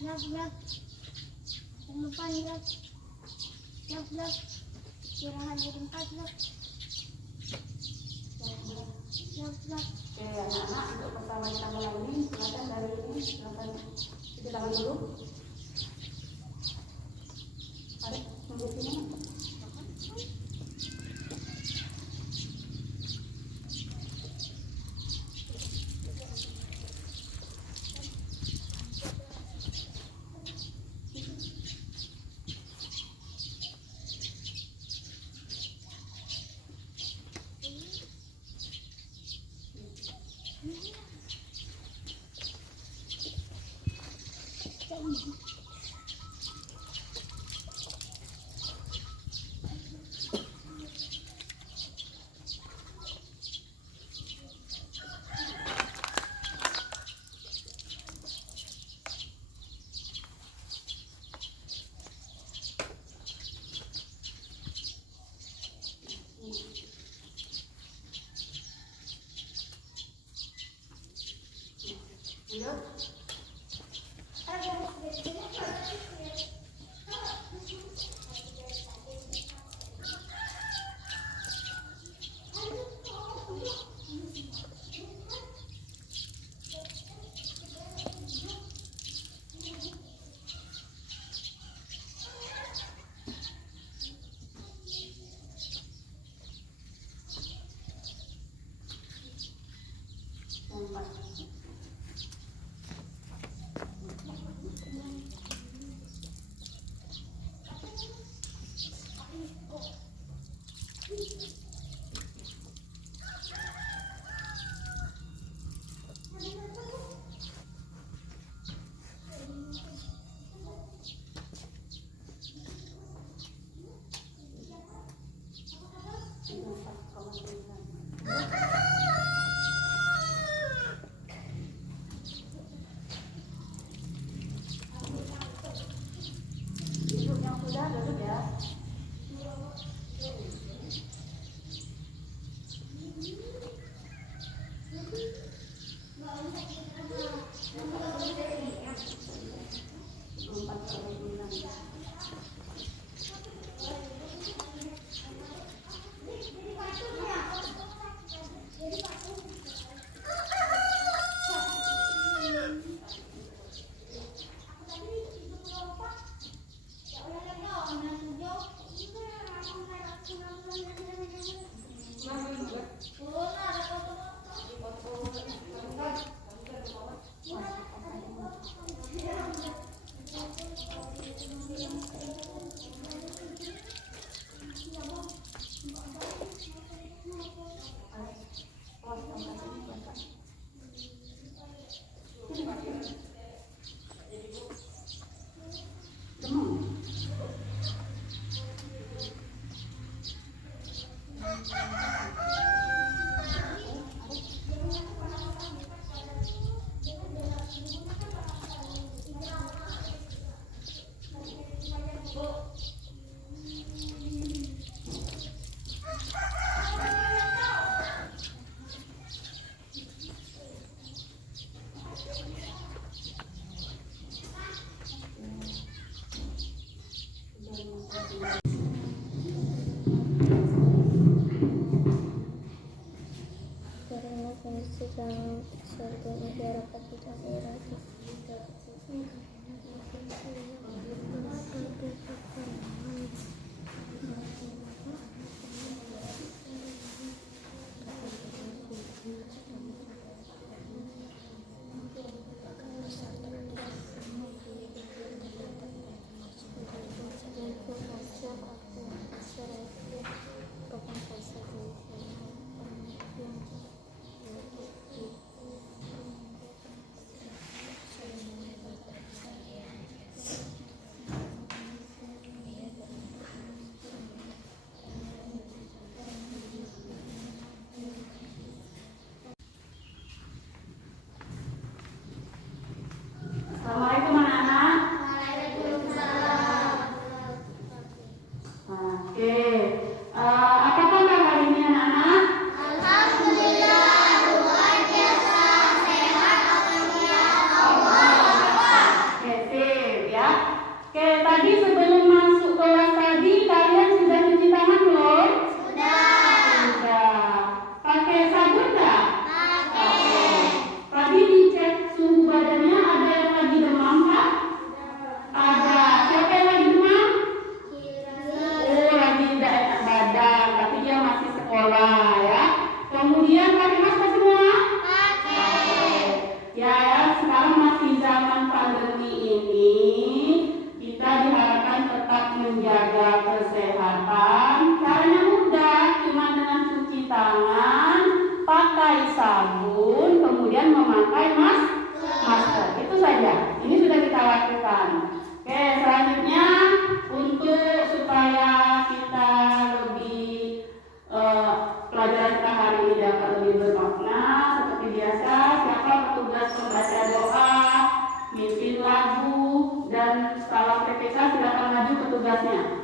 Vlog, vlog. Ano pa, vlog? Vlog, vlog. Tirahan mo rin pa, vlog. Vlog, vlog. Oke anak-anak, untuk pertama kita mulai ini, silakan dari ini, silakan cuci tangan dulu. Tarik, tunggu sini. Lanjut. Duduk yang sudah duduk ya. Karena kondisi sedang serta masyarakat di daerah Jadi sebelum masuk kelas tadi kalian sudah cuci tangan belum? Sudah. Pakai sabun nggak? Tadi dicek suhu badannya, ada yang lagi demam Kak? Ada. Siapa yang lagi demam? Lagi tidak enak badan, tapi dia masih sekolah ya. Kemudian pakai masker semua? Ya, sekarang masih zaman pandemi ini, kita diharapkan tetap menjaga kesehatan. Caranya mudah, cuma dengan cuci tangan, pakai sabun, kemudian memakai masker. Itu saja. Ini sudah kita lakukan. Oke, selanjutnya untuk supaya kita lebih pelajaran kita hari ini dapat lebih bermakna, seperti biasa, siapa petugas pembaca doa, mimpin lagu, dan salam PPK silakan maju petugasnya.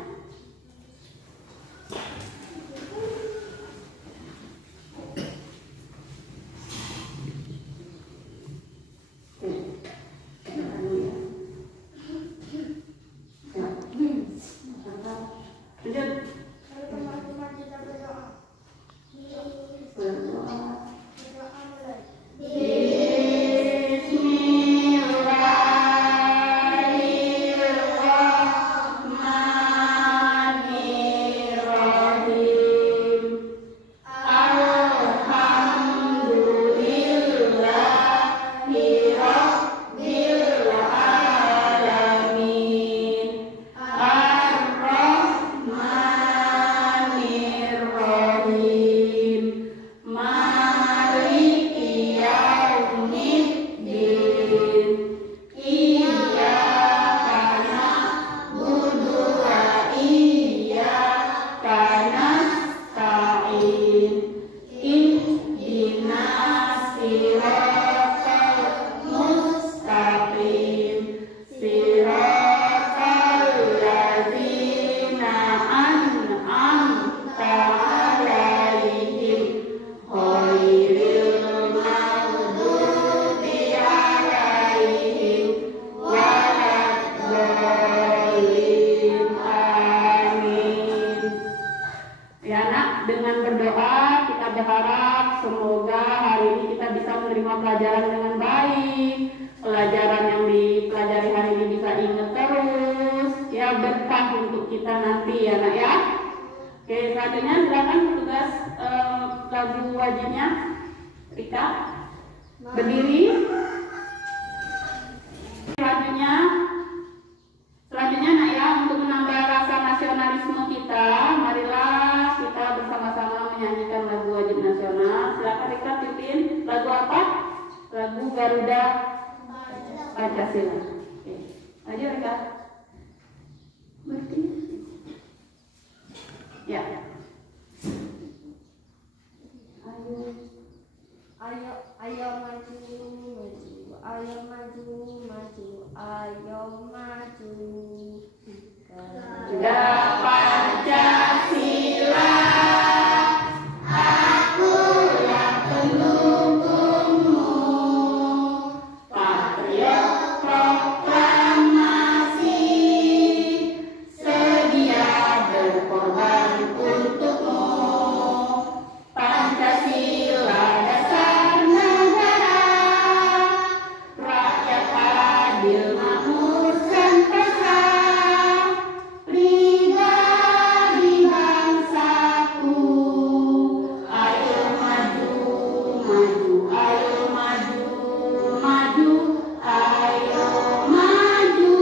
Pelajaran dengan baik, pelajaran yang dipelajari hari ini bisa ingat terus, ya berkah untuk kita nanti ya nak ya. Oke, selanjutnya silakan petugas lagu wajibnya, Rika berdiri. Selanjutnya nak ya, untuk menambah rasa nasionalisme kita, marilah kita bersama-sama menyanyikan lagu wajib nasional. Silakan Rika pimpin. Lagu apa? Lagu Garuda Pancasila. Oke. Maju Rika. Berdiri. Ya. Ayo maju, ayo maju, ayo maju. Pancasila, akulah pendukungmu, patriot proklamasi, sedia berkorban untukmu. Pancasila dasar negara, rakyat adil makmur sentosa, pribadi bangsaku. Ayo maju, maju, ayo maju, maju, ayo maju,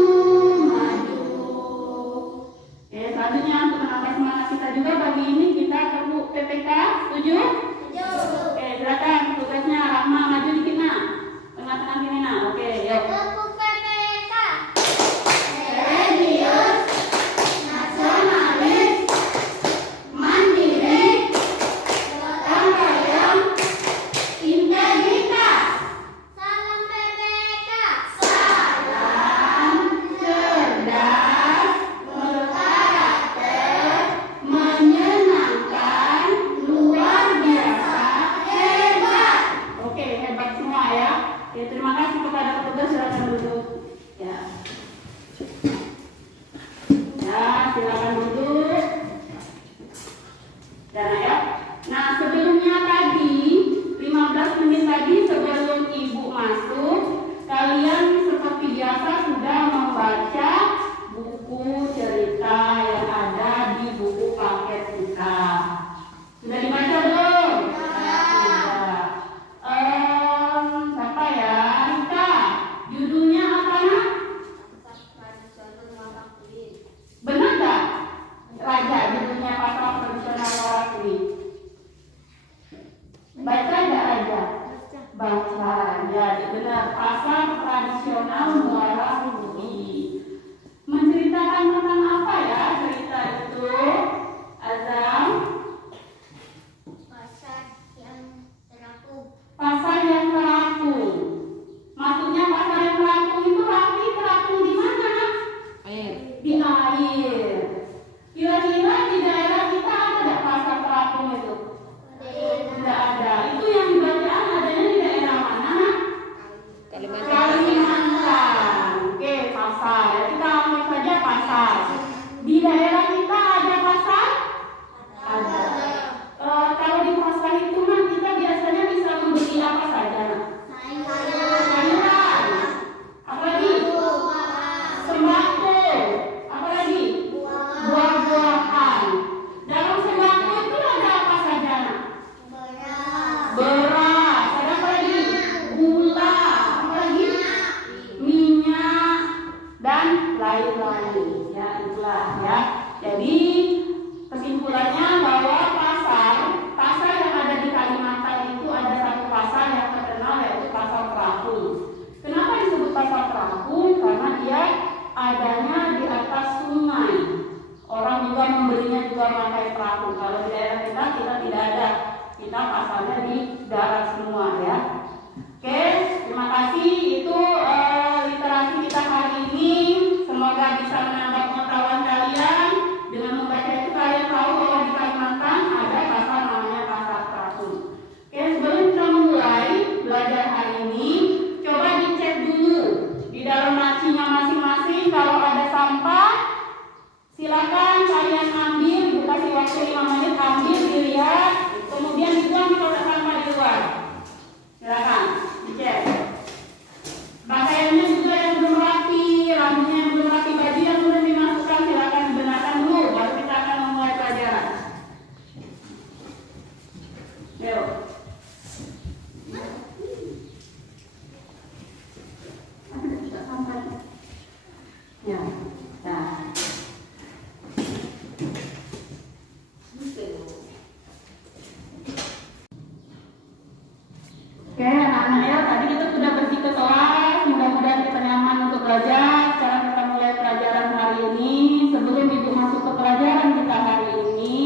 maju. Oke, selanjutnya untuk menambah semangat kita juga pagi ini kita perlu PPK, setuju? Oke, silakan tugasnya Rahma maju dikit nak. Tengah-tengah sini nak. Oke, yuk. Religius, nasionalis, mandiri, gotong royong, integritas. Salam PPK. Salam cerdas, berkarakter, menyenangkan, luar biasa, hebat. Oke, hebat semua ya. Oke, terima kasih kepada petugas, silakan duduk. Ya. pasar tradisional Muara Budi. Menceritakan tentang apa ya cerita itu? Azam? Pasar yang terapung. Pasar yang terapung. Maksudnya pasar yang terapung itu Raffi terapung di mana? Air. Di air. Kira-kira di daerah kita ada nggak pasar terapung itu? Tidak ada. Itu yang dibacaan adanya di daerah mana? Kalimantan. Oke, pasar. Ya, kita anggap saja pasar. Di daerah kita ada pasar? Ada. Kalau di pasar itu kita biasanya bisa membeli apa saja? Sayuran. Apa lagi? Sembako. Apa lagi? Buah-buahan. Dalam sembako itu ada apa saja? Beras. Ada apa lagi? Gula. Apa lagi? Minyak dan lain-lain. Ya, itulah ya. Jadi kesimpulannya bahwa pasar yang ada di Kalimantan itu ada satu pasar yang terkenal yaitu pasar terapung. Kenapa disebut pasar terapung? Karena dia adanya di atas sungai. Orang juga membelinya juga pakai terapung. Kalau di daerah kita tidak ada. Kita pasarnya di darat semua ya. Oke, terima kasih. Itu literasi kita hari ini. Semoga bisa menambah pengetahuan kalian. Dengan membaca itu kalian tahu bahwa di Kalimantan ada pasar namanya pasar terapung. Oke, sebelum kita memulai belajar hari ini, coba dicek dulu di dalam lacinya masing-masing. Kalau ada sampah, silakan kalian ambil. Dikasih waktu 5 menit, ambil, dilihat, kemudian dibuang di kotak sampah di luar. Silakan dicek. Pakaiannya juga yang belum rapi, rambutnya yang belum rapi, baju yang belum dimasukkan, silakan dibenarkan dulu. Baru kita akan memulai pelajaran. Yuk. Tidak sampai. Ya. Nah. Oke, anak-anak ya, tadi kita sudah pergi ke kelas. Mudah-mudahan kita nyaman untuk belajar. Sekarang kita mulai pelajaran hari ini. Sebelum Ibu masuk ke pelajaran kita hari ini,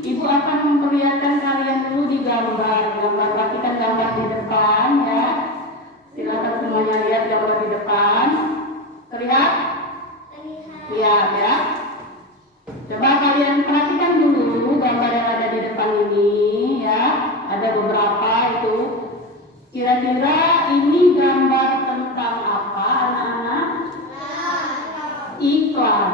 Ibu akan memperlihatkan kalian dulu di gambar. Perhatikan gambar di depan ya. Silakan semuanya lihat gambar di depan. Terlihat? Lihat ya. Coba kalian perhatikan dulu gambar yang ada di depan ini ya. Ada beberapa itu. Kira-kira ini gambar tentang apa anak-anak? Iklan.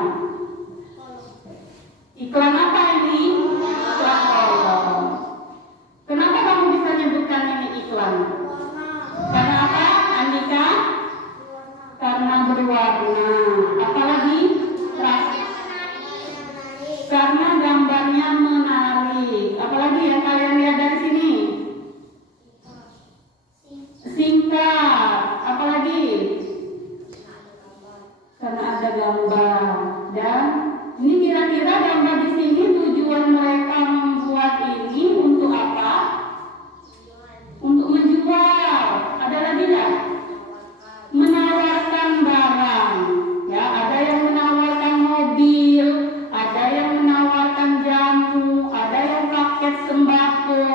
Iklan apa ini? Iklan kolom. Kenapa kamu bisa nyebutkan ini iklan? Karena apa, Andika? Karena berwarna. Apalagi? Karena gambarnya menarik. Apalagi yang kalian lihat dari sini? Singkat. Apalagi? Karena ada gambar. Dan ini kira-kira gambar di sini tujuan mereka membuat ini untuk apa? Untuk menjual. Ada lagi nggak? Menawarkan barang. Ya, ada yang menawarkan mobil, ada yang menawarkan jamu, ada yang paket sembako,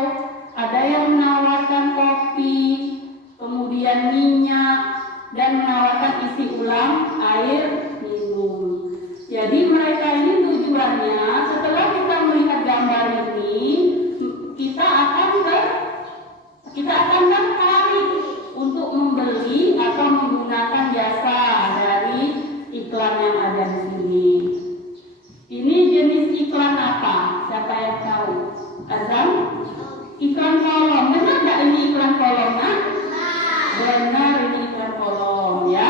ada yang menawarkan kopi, kemudian minyak, dan menawarkan isi ulang air minum. Jadi mereka ini tujuannya setelah kita melihat gambar ini, kita akan tertarik untuk membeli atau menggunakan jasa dari iklan yang ada di sini. Ini jenis iklan apa? Siapa yang tahu? Azam? Iklan kolom. Benar nggak ini iklan kolom? Nah? Benar, ini iklan kolom ya.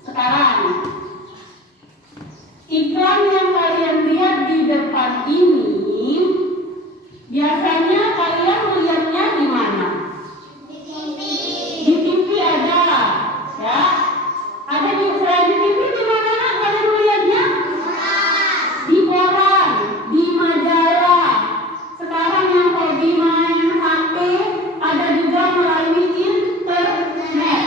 Sekarang iklan yang kalian lihat di depan ini biasanya kalian melihatnya di mana? Di TV ada ya. Ada di selain di TV di mana kalian melihatnya? Di koran, di majalah. Sekarang yang hobi main HP ada juga melalui internet.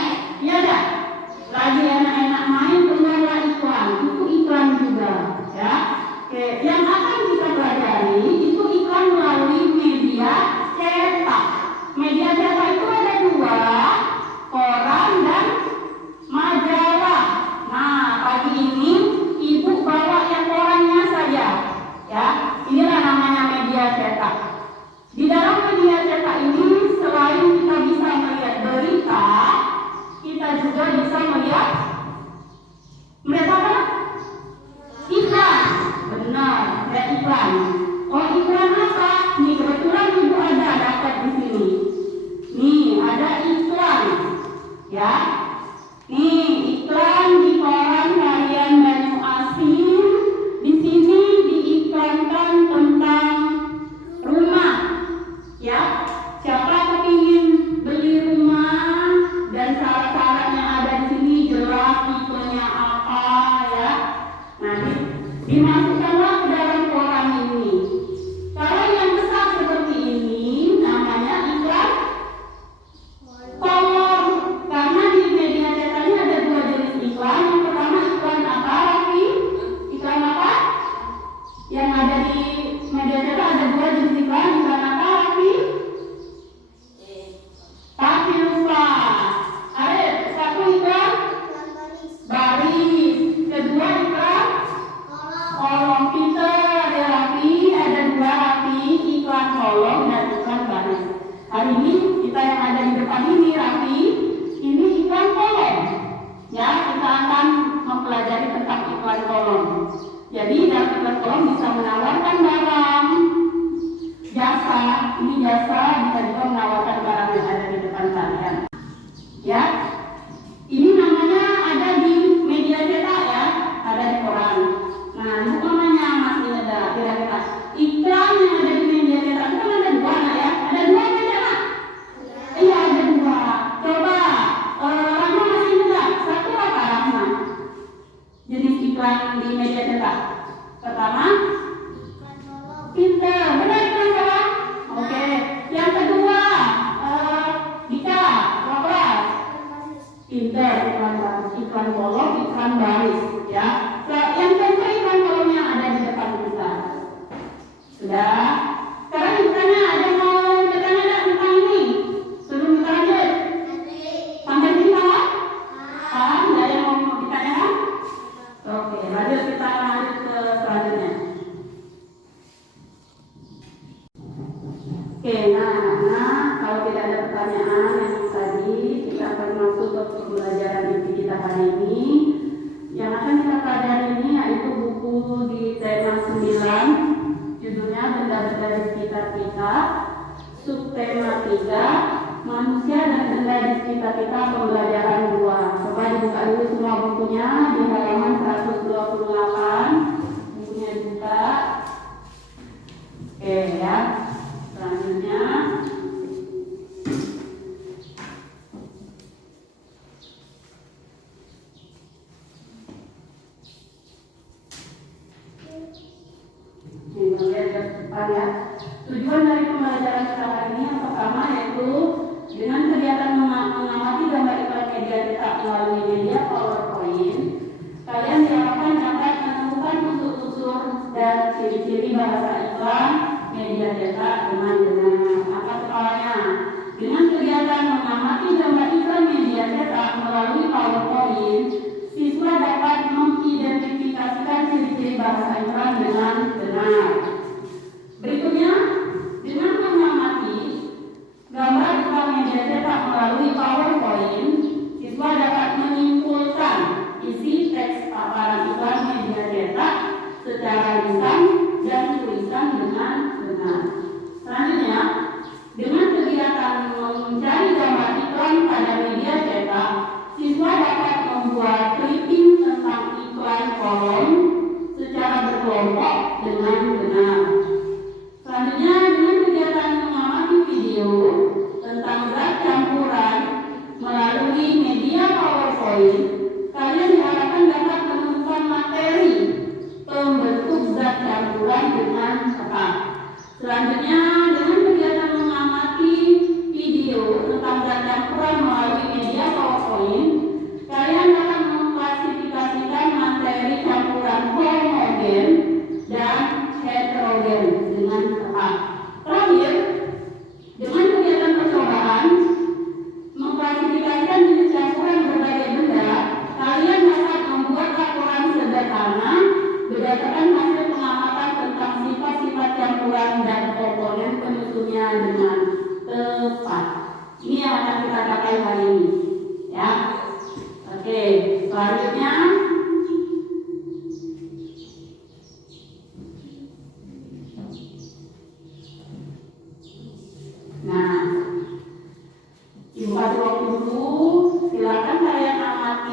Nih, iklan di koran harian Banyu Asin. Di sini diiklankan tentang rumah. Ya, siapa kepingin beli rumah dan syarat-syarat yang ada di sini jelas tipenya apa ya. Nah, dimasukkanlah ke dalam koran ini. Kalau yang besar seperti ini namanya iklan kolom. Karena di media cetaknya ada dua jenis iklan. Yang pertama iklan apa, Rafi? Iklan apa? Yang ada di media cetak ada dua jenis iklan. Iklan apa, Rafi? Tapi lupa. Ada satu iklan Iklan baris. baris. Kedua iklan Kolom. kolom. Pinter ada Rafi. Ada dua Rafi, iklan kolom dan iklan baris. Hari ini kita yang ada di depan ini Rafi, ini iklan kolom. Ya, kita akan mempelajari tentang iklan kolom. Jadi dalam iklan kolom bisa menawarkan barang, jasa. Ini jasa, bisa juga menawarkan barang yang ada di depan kalian. Ya, ini namanya ada di media cetak ya, ada di koran. Nah, itu namanya masih ada kira-kira iklan yang ada di media cetak itu kan ada dua nah ya, ada dua media cetak. Iya ada dua. Coba Rahma masih ingat satu apa Rahma? Jenis iklan di media cetak. Pertama, Iklan kolom. pinter, benar iklan kolom. Oke. Yang kedua, Dika, apa? Iklan baris. Pinter, iklan baris, iklan kolom, iklan baris, ya. Yang kedua iklan kolom yang ada di depan kita. Sudah. Sekarang ditanya, ada mau bertanya enggak tentang ini? Sebelum kita lanjut. Sampai sini Pak? Ada yang mau ditanyakan? Oke, lanjut kita lanjut ke selanjutnya. Oke, nah, kalau tidak ada pertanyaan yang tadi, kita akan masuk ke pembelajaran inti kita hari ini. Yang akan kita pelajari ini yaitu buku di tema 9, judulnya Benda-benda di sekitar kita. Subtema 3, Manusia dan benda di sekitar kita, pembelajaran 2. Coba dibuka dulu semua bukunya di halaman 128. Bukunya dibuka. Oke ya. Selanjutnya ya. Tujuan dari pembelajaran kita hari ini yang pertama yaitu dengan kegiatan mengamati gambar iklan media cetak melalui media PowerPoint, kalian diharapkan dapat menemukan unsur-unsur dan ciri-ciri bahasa iklan media cetak dengan benar. Apa soalnya? Dengan kegiatan mengamati gambar iklan media cetak melalui PowerPoint, siswa dapat mengidentifikasikan ciri-ciri bahasa iklan dengan benar. Berikutnya, dengan mengamati gambar iklan media cetak melalui PowerPoint, siswa dapat menyimpulkan isi teks paparan iklan media cetak secara lisan dan tulisan dengan benar. Selanjutnya, dengan kegiatan mencari gambar iklan pada media cetak, siswa dapat membuat clipping tentang iklan kolom secara berkelompok dengan benar. Selanjutnya, dengan kegiatan mengamati video tentang zat campuran melalui media PowerPoint, kalian diharapkan dapat menemukan materi pembentuk zat campuran dengan tepat. Selanjutnya, dengan kegiatan mengamati video tentang zat campuran melalui media PowerPoint, kalian dapat mengklasifikasikan materi campuran homogen dan heterogen dengan tepat. Terakhir, dengan kegiatan percobaan mengklasifikasikan jenis campuran berbagai benda, kalian dapat membuat laporan sederhana berdasarkan hasil pengamatan tentang sifat-sifat campuran dan komponen penyusunnya dengan tepat. Ini yang akan kita capai hari ini, ya. Oke, selanjutnya. Nah, Ibu kasih waktu dulu, silakan kalian amati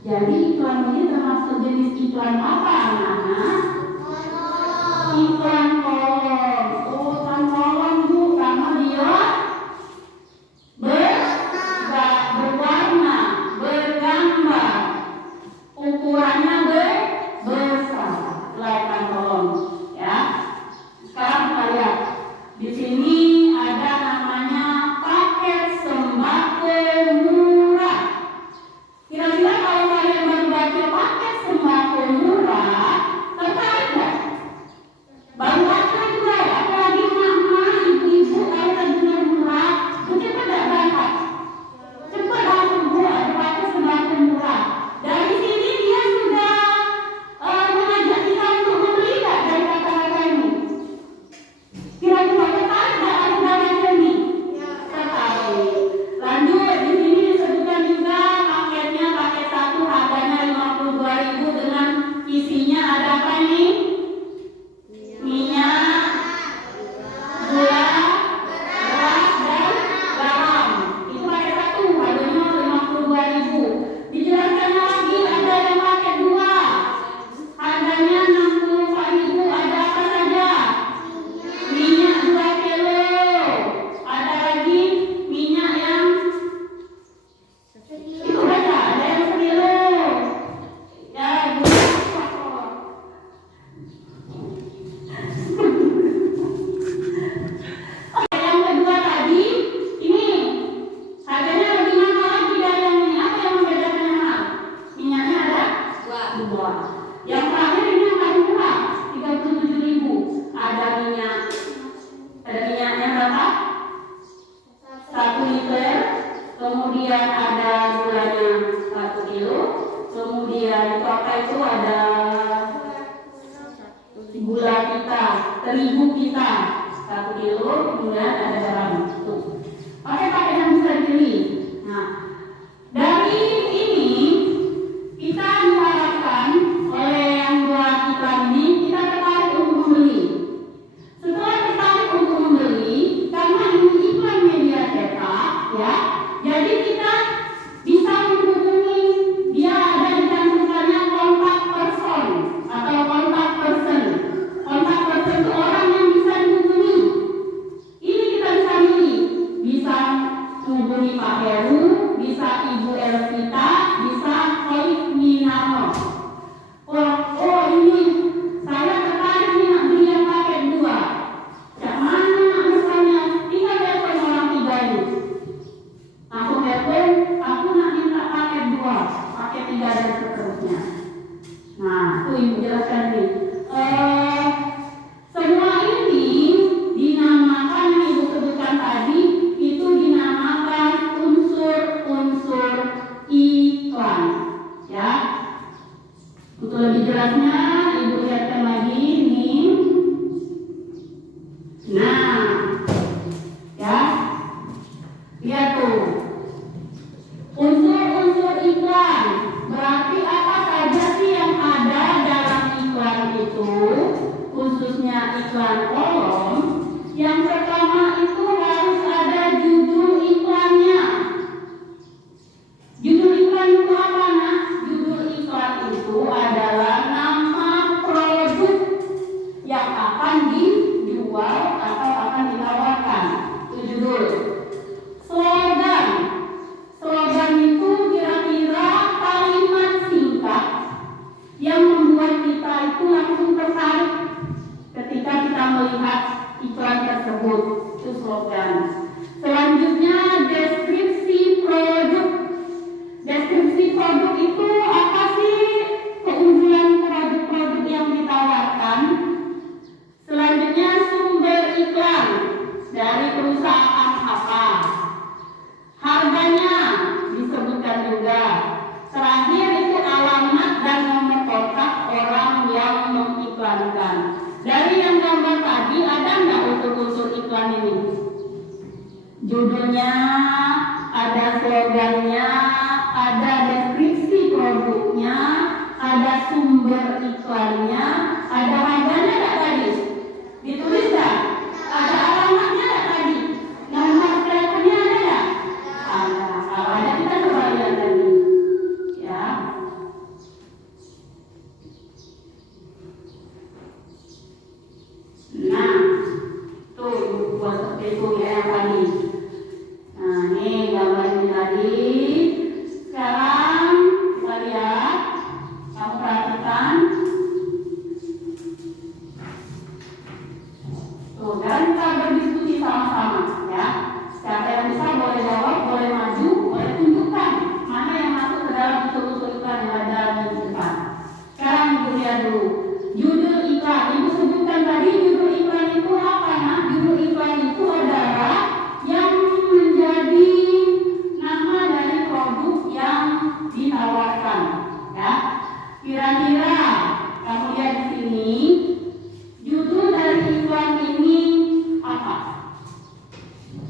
Jadi iklan ini termasuk jenis iklan apa anak-anak? Iklan kolom. Oh, iklan kolom Bu, karena dia berwarna, bergambar, ukurannya besar. Iklan kolom, ya. Sekarang kita lihat di sini ada namanya paket sembako murah. Kira-kira kalau kalian baru baca paket sembako murah, tertarik nggak? Baru baca juga ya, apalagi mama, ibu-ibu, kalau dengar murah, mungkin tidak berangkat. Cepat langsung Bu, ada paket sembako murah. Dari sini dia sudah mengajak kita untuk membeli nggak dari kata-kata ini? Kira-kira tertarik nggak ada baca ini? Tertarik. Lanjut, di sini disebutkan juga paketnya paket 1 harganya 52.000 dengan isinya ada apa nih? Minyak, gula, beras, dan garam. Itu paket 1 harganya 52.000. Dijelaskan lagi ada yang paket 2 harganya 64.000. Ada apa saja? Minyak 2 kilo. Ada lagi minyak yang itu baca, ada yang 1 kilo. Ya, gula. Yang kedua tadi, ini harganya lebih mahal lagi dari yang ini. Apa yang membedakan yang mahal? Minyaknya ada 2. Yang terakhir ini yang paling murah, 37.000. Ada minyaknya berapa? 1 liter. Kemudian ada gulanya 1 kilo. Kemudian itu apa itu ada gula kita, terigu kita 1 kilo. Kemudian ada garam. Tuh. Pakai yang bisa dipilih. Nah, dari ini kita diharapkan oleh yang buat iklan ini kita tertarik untuk membeli. Setelah tertarik untuk membeli, karena ini iklan media cetak, ya, jadi kita bisa menghubungi dia ada dicantumkannya kontak person atau kontak person. Kontak person itu orang yang bisa dihubungi. Ini kita bisa pilih, bisa menghubungi Pak Heru, bisa Ibu Elvita, bisa Kolik Minarno. Oh ini saya tertarik nih nak beli yang paket 2. Cak mana nak misalnya? Tinggal telepon orang 3 ini. Langsung telepon, aku nak minta paket 2, paket 3 dan seterusnya. Nah, tuh Ibu jelaskan nih. Semua ini dinamakan yang Ibu sebutkan tadi, itu dinamakan unsur-unsur iklan. Ya. Untuk lebih jelasnya, Ibu lihatkan lagi ini. Nah, ya, lihat tuh. Unsur-unsur iklan berarti apa saja sih yang ada dalam iklan itu, khususnya iklan kolom. Yang pertama itu harus ada judul iklannya. Judul iklan itu apa nak? Judul iklan itu adalah nama produk yang akan dijual atau akan ditawarkan. Itu judul. Slogan. Slogan itu kira-kira kalimat singkat yang membuat kita itu langsung tertarik ketika kita melihat iklan tersebut. Itu slogan. Selanjutnya deskripsi produk. Deskripsi produk itu apa sih keunggulan produk-produk yang ditawarkan. Selanjutnya sumber iklan dari perusahaan apa. Harganya disebutkan juga. Terakhir itu alamat dan nomor kontak orang yang mengiklankan. Dari yang gambar tadi ada nggak unsur-unsur iklan ini? Judulnya, ada slogannya, ada deskripsi produknya, ada sumber iklannya, ada harganya nggak tadi? Ditulis nggak? Ada alamatnya nggak tadi? Nomor teleponnya ada nggak? Ada. Kalau ada kita coba lihat tadi. Ya. Kira-kira kamu lihat di sini, judul dari iklan ini apa?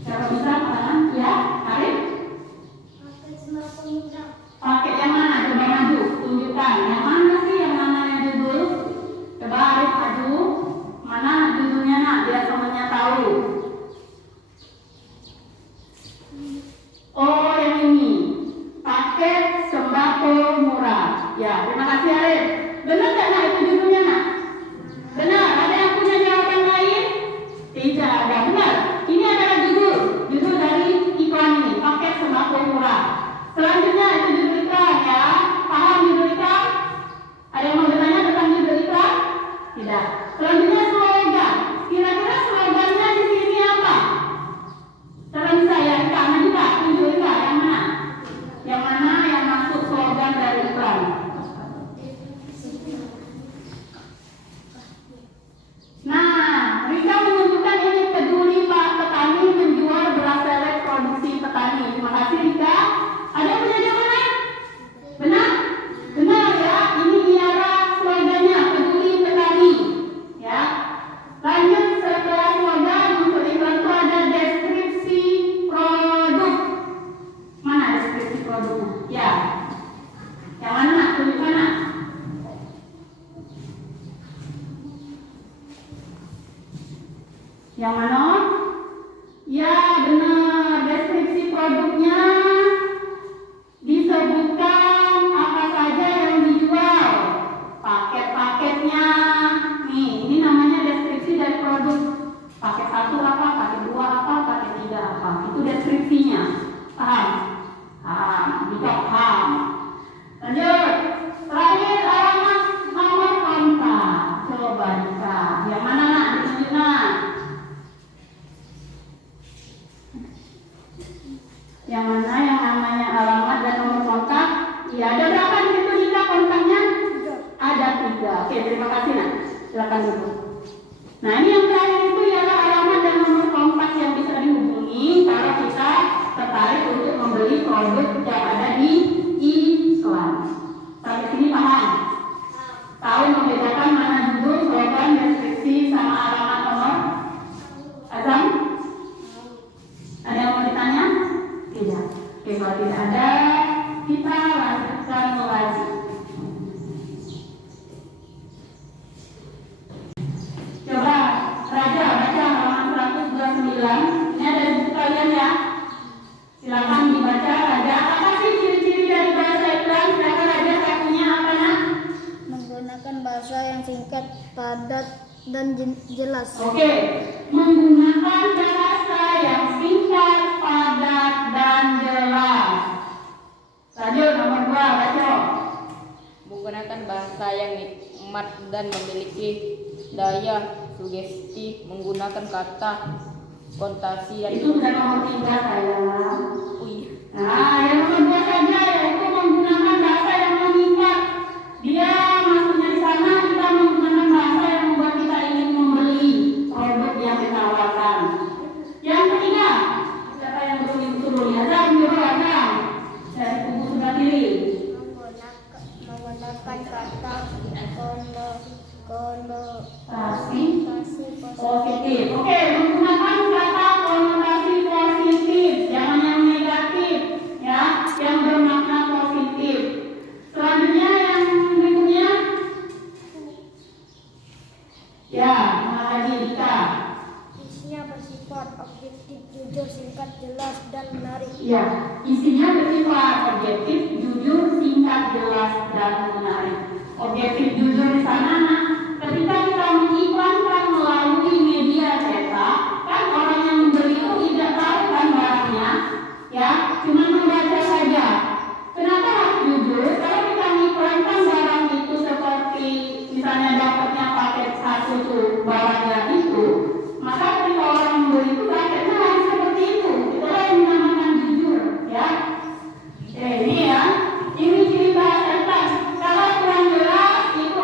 Siapa bisa mengatakan? Ya, Arif? Paket sembako murah. Paket yang mana? Coba maju, tunjukkan. Yang mana sih yang namanya judul? Coba Arif maju. Mana judulnya nak? Biar temannya tahu. Oh, yang ini. Paket sembako murah. Ya, terima kasih Arif. Benar nggak nak itu judulnya nak? Benar. Ada yang punya jawaban lain? Tidak ada. Benar. Ini adalah judul dari iklan ini. Paket sembako murah. Selanjutnya itu judul iklan ya. Paham judul iklan? Ada yang mau bertanya tentang judul iklan? Tidak. Selanjutnya slogan. Kira-kira slogannya di sini apa? Terus saya karena juga tunjuk juga yang mana? Yang mana yang masuk slogan dari iklan? Nah, Rika menunjukkan ini peduli Pak Petani menjual beras selek produksi petani. Terima kasih Rika. Ada yang punya jawaban? Benar? Benar ya. Ini biara slogannya peduli petani. Ya. Lanjut setelah slogan untuk iklan itu ada deskripsi produk. Mana deskripsi produknya? Ya. Yang mana? Tunjuk mana? Yang mana? Ya benar, deskripsi produknya disebutkan apa saja yang dijual, paket-paketnya. Nih, ini namanya deskripsi dari produk. Paket 1 apa, paket 2 apa, paket 3 apa. Itu deskripsinya. Paham? Paham, juga paham. Lanjut. Terakhir alamat nomor kontak. Coba Dika. Yang mana nak? Ditunjuk nak. Yang mana yang namanya alamat dan nomor kontak? Iya, ada berapa di situ Dika kontaknya? 3. Ada 3. Oke, terima kasih nak. Silakan dulu. Nah, ini yang terakhir itu ialah alamat dan nomor kontak yang bisa dihubungi kalau kita tertarik untuk membeli produk yang ada di iklan. Sampai sini paham? Tahu membedakan mana judul, slogan, deskripsi sama alamat nomor? Azam? Ada yang mau ditanya? Tidak. Oke, kalau tidak ada, kita lanjutkan lagi. Coba Raja baca halaman 129. Ini ada di buku kalian ya. Silakan dibaca Raja. Apa sih ciri-ciri dari bahasa iklan? Silakan Raja, satunya apa nak? Menggunakan bahasa yang singkat, padat, dan jelas. Oke, menggunakan bahasa yang singkat, padat, dan jelas. Lanjut nomor 2, baca. Menggunakan bahasa yang nikmat dan memiliki daya sugesti, menggunakan kata kontasi dan Itu sudah nomor 3 sayang. iya. Nah, yang nomor 2 saja yaitu menggunakan bahasa yang mengikat. Dia maksudnya di sana kita menggunakan bahasa yang membuat kita ingin membeli produk yang ditawarkan. Yang ketiga, siapa yang belum turun? Azam, dulu Azam. Dari kubu sebelah kiri. Menggunakan kata konotasi Positif. Oke, menggunakan kata konotasi positif, jangan yang negatif, ya, yang bermakna positif. Selanjutnya yang berikutnya, ya, mana lagi Dika? Isinya bersifat objektif, jujur, singkat, jelas, dan menarik. Ya, isinya bersifat objektif, jujur, singkat, jelas, dan menarik. Objektif jujur di sana, nah, ketika kita mengiklankan melalui media cetak, kan orang yang membeli itu tidak tahu kan barangnya, ya, cuma membaca saja. Kenapa harus jujur? Kalau kita mengiklankan barang itu seperti misalnya dapatnya paket 1 tuh barangnya itu, maka ketika orang membeli itu paketnya harus seperti itu. Itulah yang dinamakan jujur, ya. Ini ya, ini ciri bahasa iklan. Kalau kurang jelas itu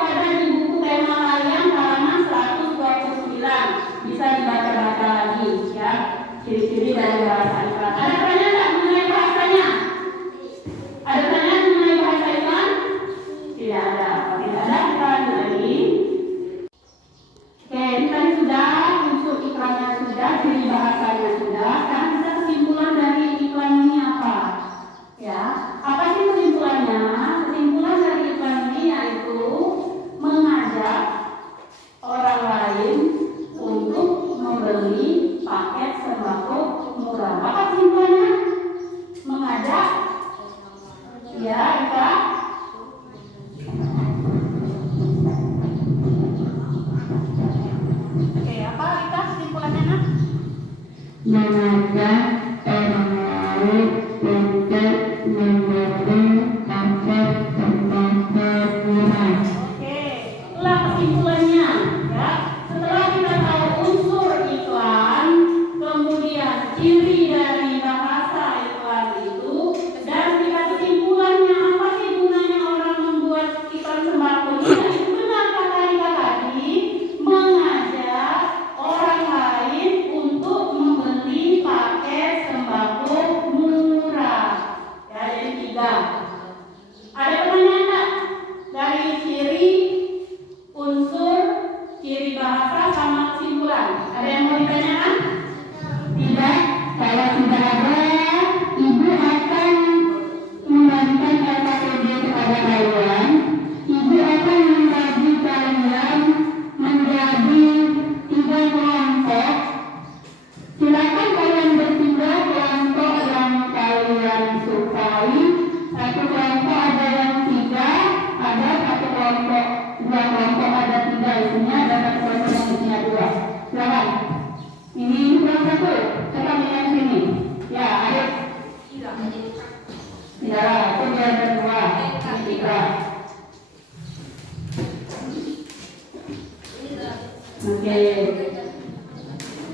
Oke.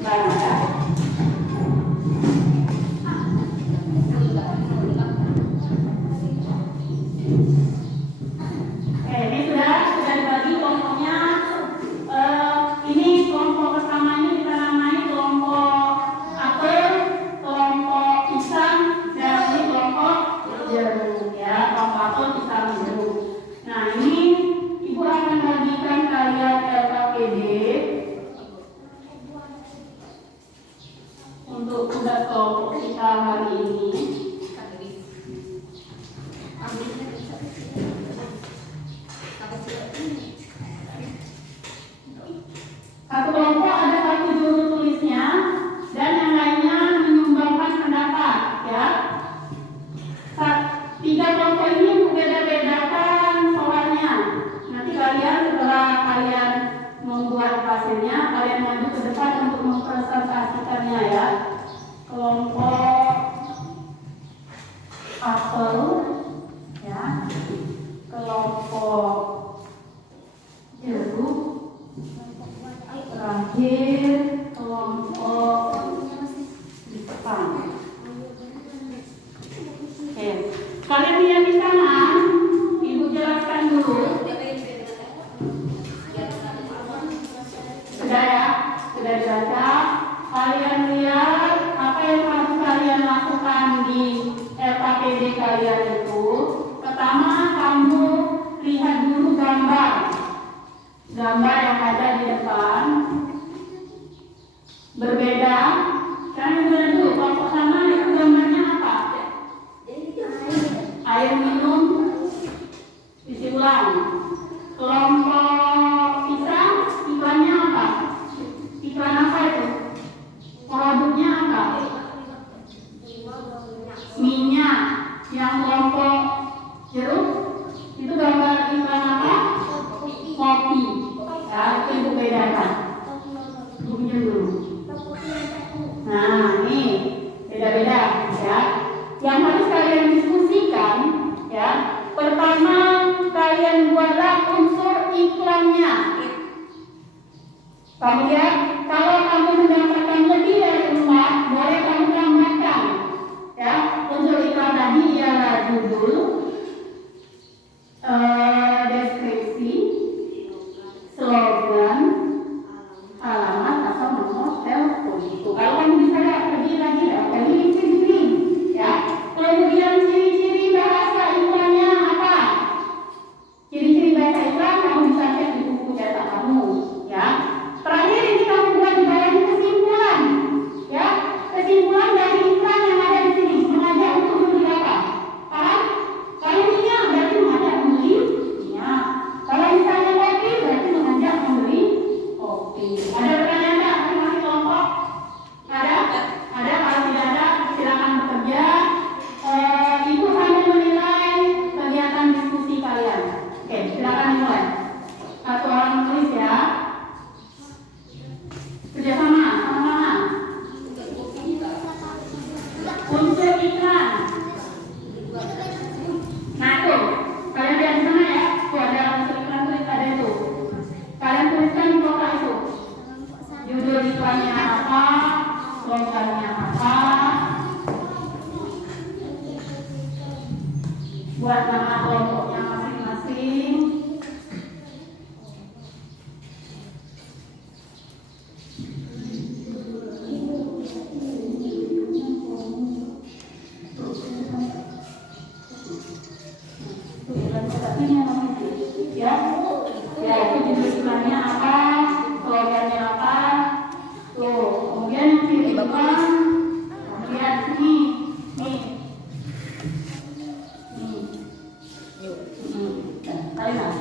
Baik ya. Ini sudah dibagi kelompoknya. Ini kelompok pertama ini kita namai kelompok apel, kelompok pisang, dan ini kelompok jeruk ya. Kelompok apel, pisang, jeruk. Nah ini ibu akan bagikan kalian LKPD untuk tugas kelompok kita hari ini. Satu kelompok ada satu juru tulisnya dan yang lainnya menyumbangkan pendapat ya. Tiga kelompok ini berbeda-bedakan soalnya. Nanti kalian setelah kalian membuat hasilnya, kalian maju ke depan untuk mempresentasikannya ya. Kelompok apel ya, kelompok jeruk, terakhir kelompok pisang. Oke, kalian lihat di sana, ibu jelaskan dulu. Sudah ya, sudah dibaca. Kalian lihat apa yang harus kalian lakukan di LKPD kalian itu. Pertama, kamu lihat dulu gambar yang ada di depan. Berbeda. Kalian lihat dulu kelompok sama itu gambarnya apa? Air minum. Isi ulang. Kelompok pisang, iklannya apa? Iklan apa itu? Produknya apa? Minyak. Yang kelompok jeruk itu gambar iklan apa? Kopi. Ya, itu ibu bedakan. Ibu pinjam dulu. Nah, ini beda-beda ya. Yang harus kalian diskusikan ya. Pertama, kalian buatlah unsur iklannya. Kamu lihat, kalau kamu mendapatkan lebih dari 4, boleh kamu tambahkan. Ya, unsur iklan tadi ialah judul, deskripsi, slogan, alamat atau nomor telepon. Kalau kamu bisa lihat lebih lagi ya, pilih ya. Kemudian ciri-ciri bahasa iklannya apa? Ciri-ciri bahasa iklan kamu bisa cek di buku cetak kamu ya. Terakhir ini kamu buat di bawah kesimpulan ya. Kesimpulan dari iklan yang ada di sini mengajak untuk membeli apa? Paham? Kalau minyak berarti mengajak membeli minyak. Kalau misalnya kopi berarti mengajak membeli kopi. Ada pertanyaan nggak? Masih kelompok? Ada? Ada? Kalau tidak ada, silakan bekerja. Ibu sambil menilai kegiatan diskusi kalian. Oke, silakan dimulai. Satu orang menulis ya. Kerjasama, sama-sama. Unsur iklan. Nah tuh, kalian lihat di sana ya. Tuh ada unsur iklan tulis ada itu. Kalian tuliskan di kotak itu. Judul iklannya apa, slogannya apa. Buat nama kelompoknya masing-masing. Ya, ya itu judul iklannya apa, slogannya apa. Tuh, kemudian yang pilih iklan, lihat sini, nih. Kalian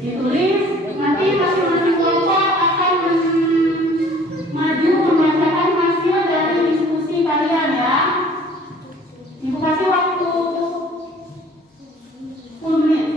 ditulis, nanti masing-masing kelompok akan maju membacakan hasil dari diskusi kalian ya. Ibu kasih waktu 10 menit.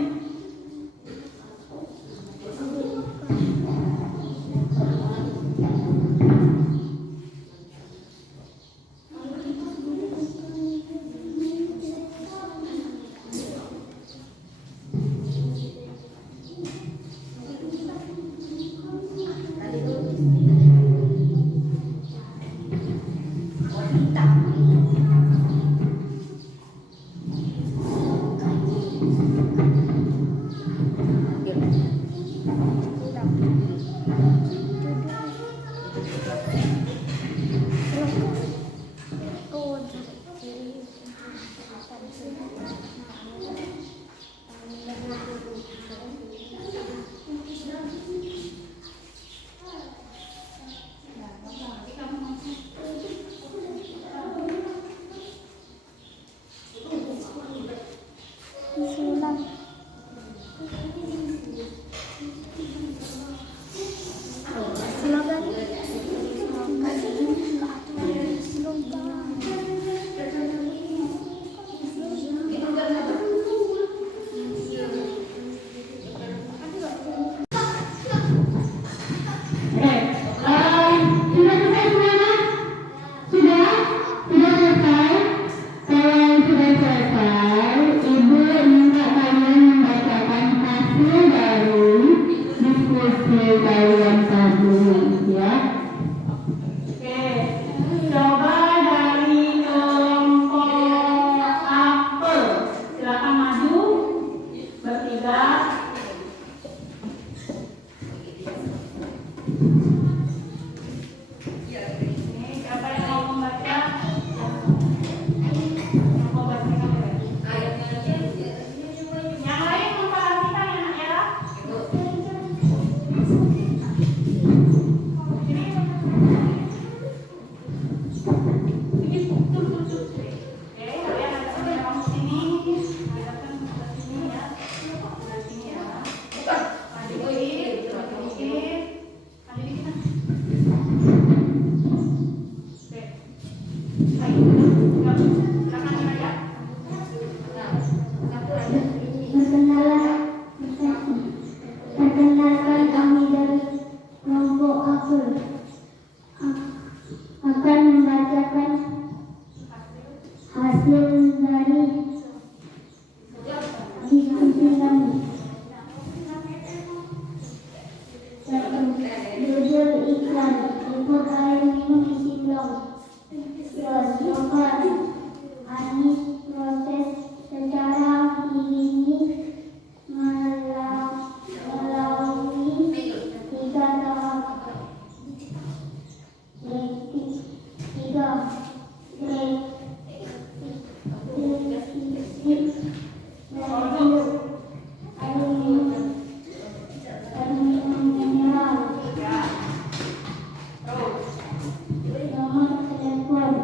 Sulam. Slogan. Perkenalkan kami dari kelompok Apel akan membacakan hasil dari diskusi kami. Judul iklan impor air minum isi blok. Slogan Anies proses secara ini melalui 3 tahap. Nomor telepon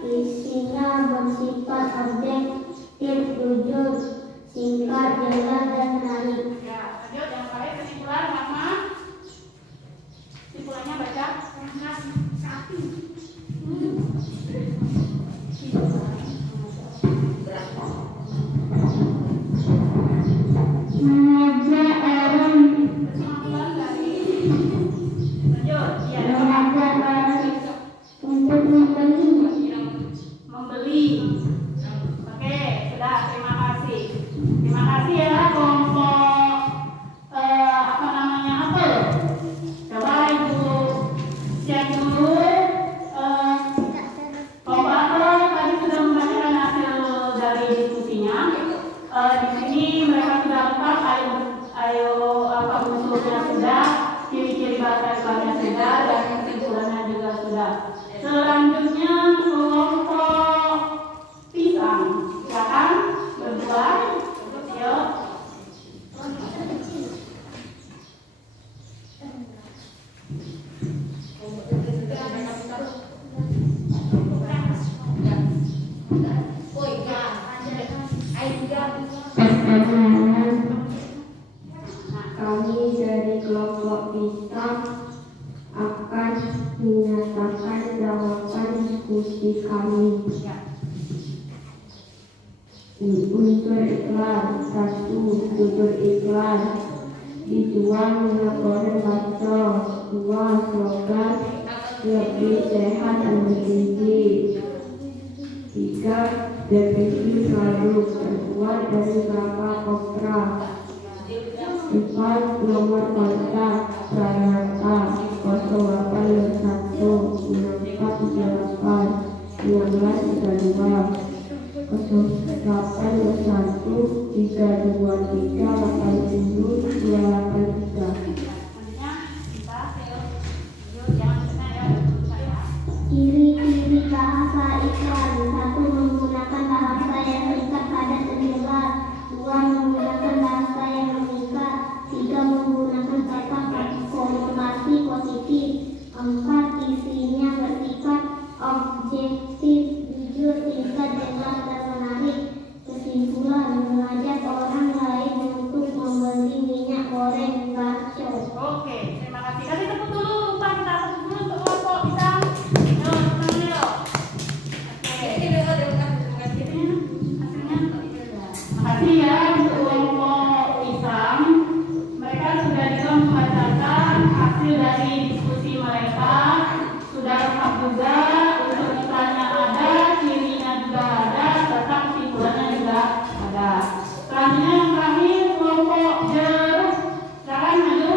4 isinya bersifat objektif, jujur, singkat, jelas, dan menarik. Ya, lanjut yang baik kesimpulan sama. Kesimpulannya baca. Sapi. Mengajak orang Kesimpulan dari lanjut. Ya, mengajak orang untuk membeli. Oke, sudah, terima kasih. Terima kasih ya kelompok apa namanya apel. Coba ibu cek dulu. Kelompok apel tadi sudah membacakan hasil dari diskusinya. Di sini mereka sudah lengkap. Ayo apa unsurnya sudah, ciri-ciri bahasa Islamnya sudah, dan kesimpulannya juga sudah. Selanjutnya kelompok pisang, silakan berdua. Yuk. Kami dari kelompok pisang akan menyatakan jawaban diskusi kami. Unsur iklan 1. Tutur iklan dijual minyak goreng bacok. 2. Slogan lebih sehat dan bergizi. 3. Definisi produk terbuat dari kelapa kopra. 4. Nomor kontak Pranata 0821 6438 16 Ciri-ciri bahasa iklan. 1. Menggunakan bahasa yang singkat, padat, dan jelas. 2. Menggunakan bahasa yang mengikat. 3. Menggunakan kata konotasi positif. 4. Isinya bersifat objektif, jujur, singkat, jelas, dan menarik. Kesimpulan, mengajak orang lain untuk membeli minyak goreng bakso. Oke, terima kasih. Kasih tepuk dulu, lupa kita tepuk dulu untuk kelompok pisang. Yo, teman-teman yo. Oke. Terima kasih ya untuk kelompok pisang. Mereka sudah bisa membacakan hasil dari diskusi mereka. Sudah lengkap juga, untuk misalnya ada, cirinya juga ada, serta kesimpulannya juga ada. Selanjutnya yang terakhir kelompok jeruk. Silakan maju.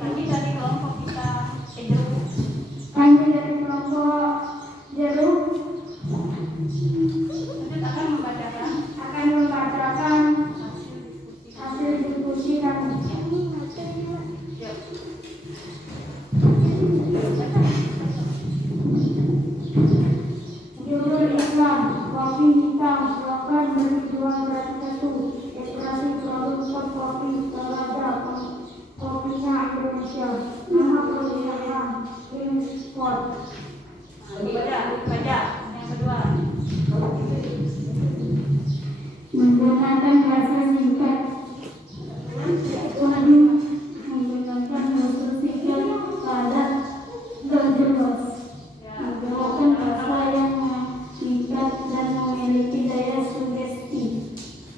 Lagi dari kelompok kita jeruk. Lanjut dari kelompok jeruk Lanjut akan membacakan akan membacakan hasil diskusi dan judul iklan. Kopi hitam, slogan berjuang berat satu. Ekspresi produk kopi Toraja, kopinya Indonesia. Nama perusahaan Sport. baca yang kedua. Menggunakan bahasa singkat. Menggunakan bahasa singkat, padat, dan jelas. Menggunakan bahasa yang singkat dan memiliki daya sugesti.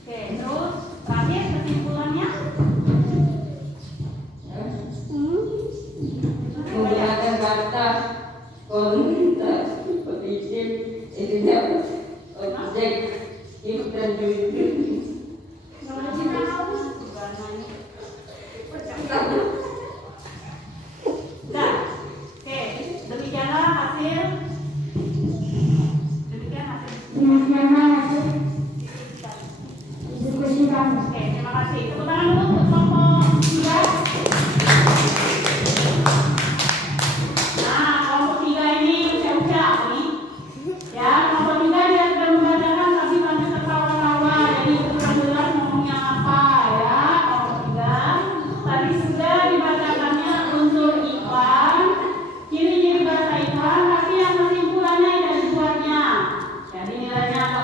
Oke, terus terakhir kesimpulannya. Menggunakan kata kontak positif, tidak objektif dan jujur. Nah, oke, demikianlah hasil. Demikianlah hasil diskusi kami. Oke, terima kasih. Tepuk tangan dulu untuk kelompok 3. Nah, kelompok 3 ini usia-usia nih. Ya, kelompok 3 dia sudah membacakan tapi sambil tertawa-tawa. Jadi kurang jelas ngomongnya apa ya, kelompok 3. Tadi sudah dibacakannya unsur iklan, ciri-ciri bahasa iklan, tapi yang kesimpulannya tidak dibuatnya. Jadi nilainya akan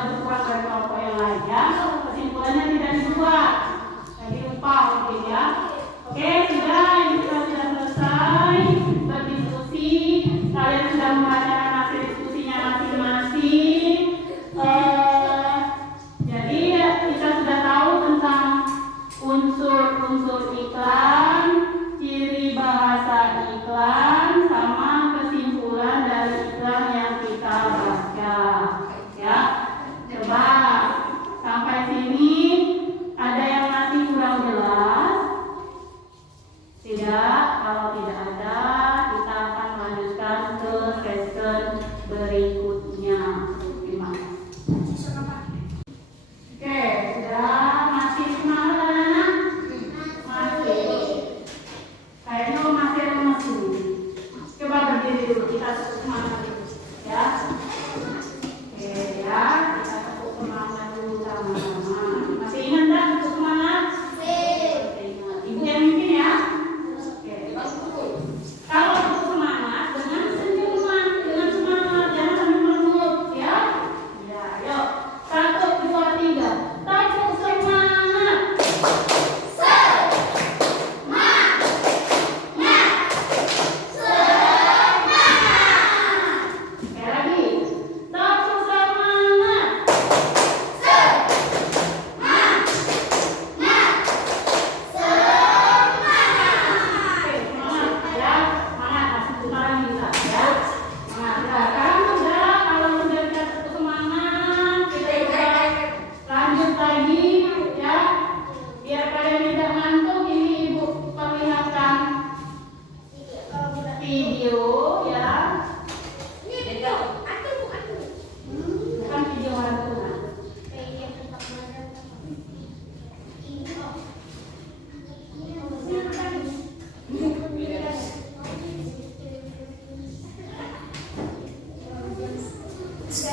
Oke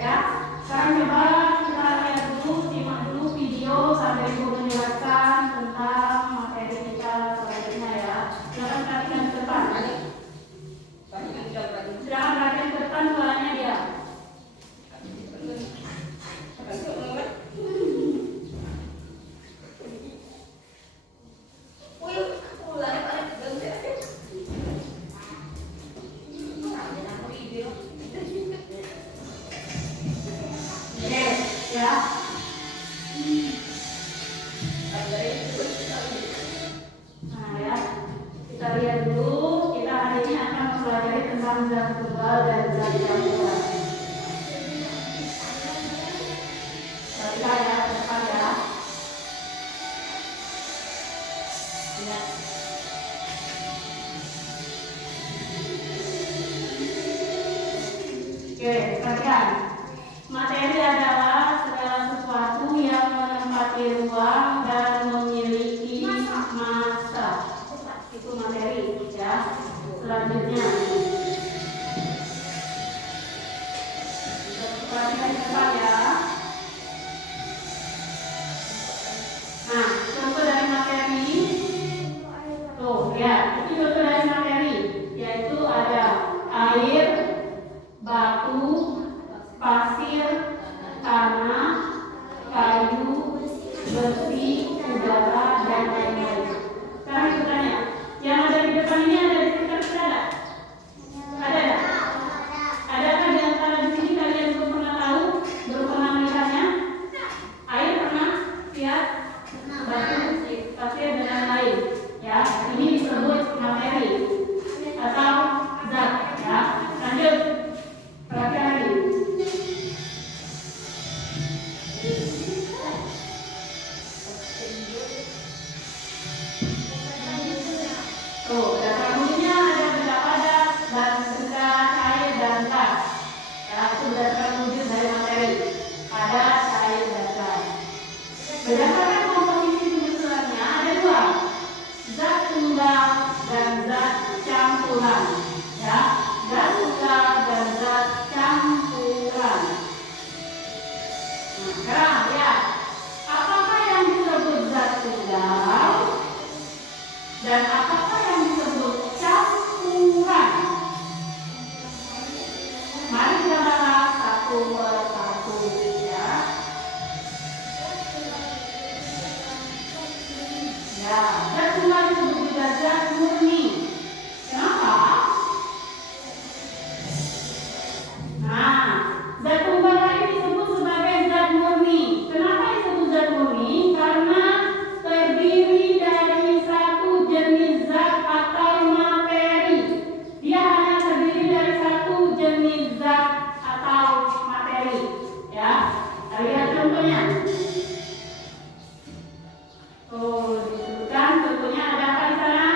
ya, sekarang coba kita lihat dulu, simak dulu video sampai ibu menjelaskan tentang materi kita selanjutnya ya. Silakan perhatikan ke depan. Silakan perhatikan ke depan, suaranya dia. Oke ya. Nah ya, kita lihat dulu. Kita hari ini akan mempelajari tentang zat tunggal dan zat campuran. Perhatikan ya, ke depan ya. Ya. Oke, perhatikan. Materi adalah segala sesuatu yang menempati ruang dan memiliki massa. Itu materi ya. Selanjutnya, perhatikan cepat ya. Nah, contoh dari materi. Tuh ya, itu contoh dari materi, yaitu ada air, batu, pasir, tanah, kayu, besi, udara, dan lain-lain. Sekarang kita tanya, yang ada di depan ini ada di sekitar kita ada? Ada nggak? Adakah di antara di sini kalian belum pernah tahu, belum pernah melihatnya? Air pernah lihat? Batu, pasir, dan lain-lain. Ya, ini disebut materi atau zat. Ya, lanjut. Perhatikan lagi. Tuh, dasar bunyinya ada benda padat dan benda cair dan gas. Ya, itu berdasarkan wujud dari materi. Padat, cair, dan gas. Berdasarkan komposisi susunannya ada dua, zat tunggal dan zat campuran. Ya, zat tunggal dan zat campuran. Nah, sekarang lihat, apakah yang disebut zat tunggal dan apakah yang disebut campuran? Mari kita bahas satu persatu ya. Ya, zat tunggal disebut juga zat murni. Kenapa? Nah, zat tunggal ini disebut sebagai zat murni. Kenapa disebut zat murni? Karena terdiri dari satu jenis zat atau materi. Dia hanya terdiri dari satu jenis zat atau materi. Ya, kita lihat contohnya. Tuh, disebutkan contohnya ada apa di sana?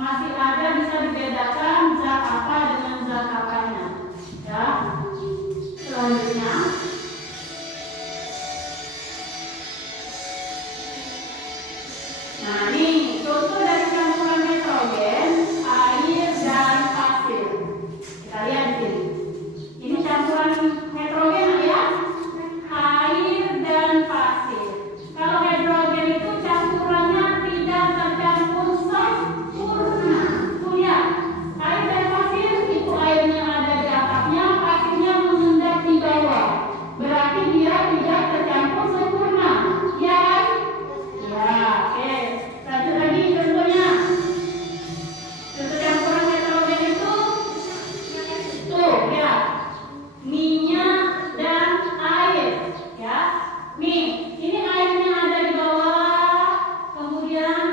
masih ada bisa dibedakan zat apa dengan zat apanya. Ya. Selanjutnya, nah ini contoh dari campuran nitrogen, air dan pasir. Kita lihat di sini. Ini campuran nitrogen ya, air dan pasir. Kalau hidrogen itu campurannya tidak tercampur sempurna. Tuh ya, air dan pasir itu airnya ada di atapnya, pasirnya mengendap di bawah. Berarti dia tidak tercampur sempurna. Ya kan? Ya, oke. Lanjut lagi contohnya. Contoh campuran nitrogen itu tuh ya, minyak dan air ya. Nih, ini airnya ada di bawah, kemudian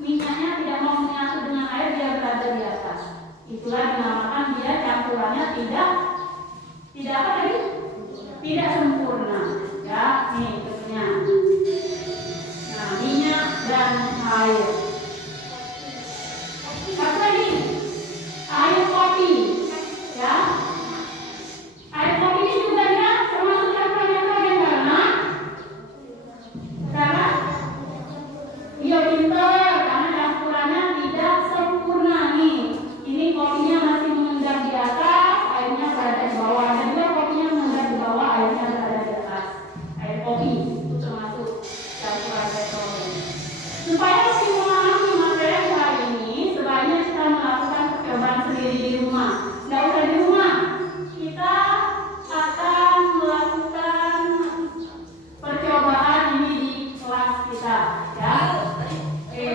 minyaknya tidak mau menyatu dengan air, dia berada di atas. Itulah dinamakan dia campurannya tidak apa tadi? Tidak sempurna. Ya, nih contohnya. Nah, minyak dan air. Satu lagi, air kopi. Ya, air kopi ini juga ya termasuk campuran nitrogen karena iya pinter, karena campurannya tidak sempurna nih. Ini kopinya masih mengendap di atas, airnya berada di bawah. Dan juga kopinya mengendap di bawah, airnya berada di atas. Air kopi itu termasuk campuran nitrogen. Supaya lebih memahami materi hari ini, sebaiknya kita melakukan percobaan sendiri di rumah. Nggak usah di rumah, kita akan melakukan percobaan ini di kelas kita, ya. Oke.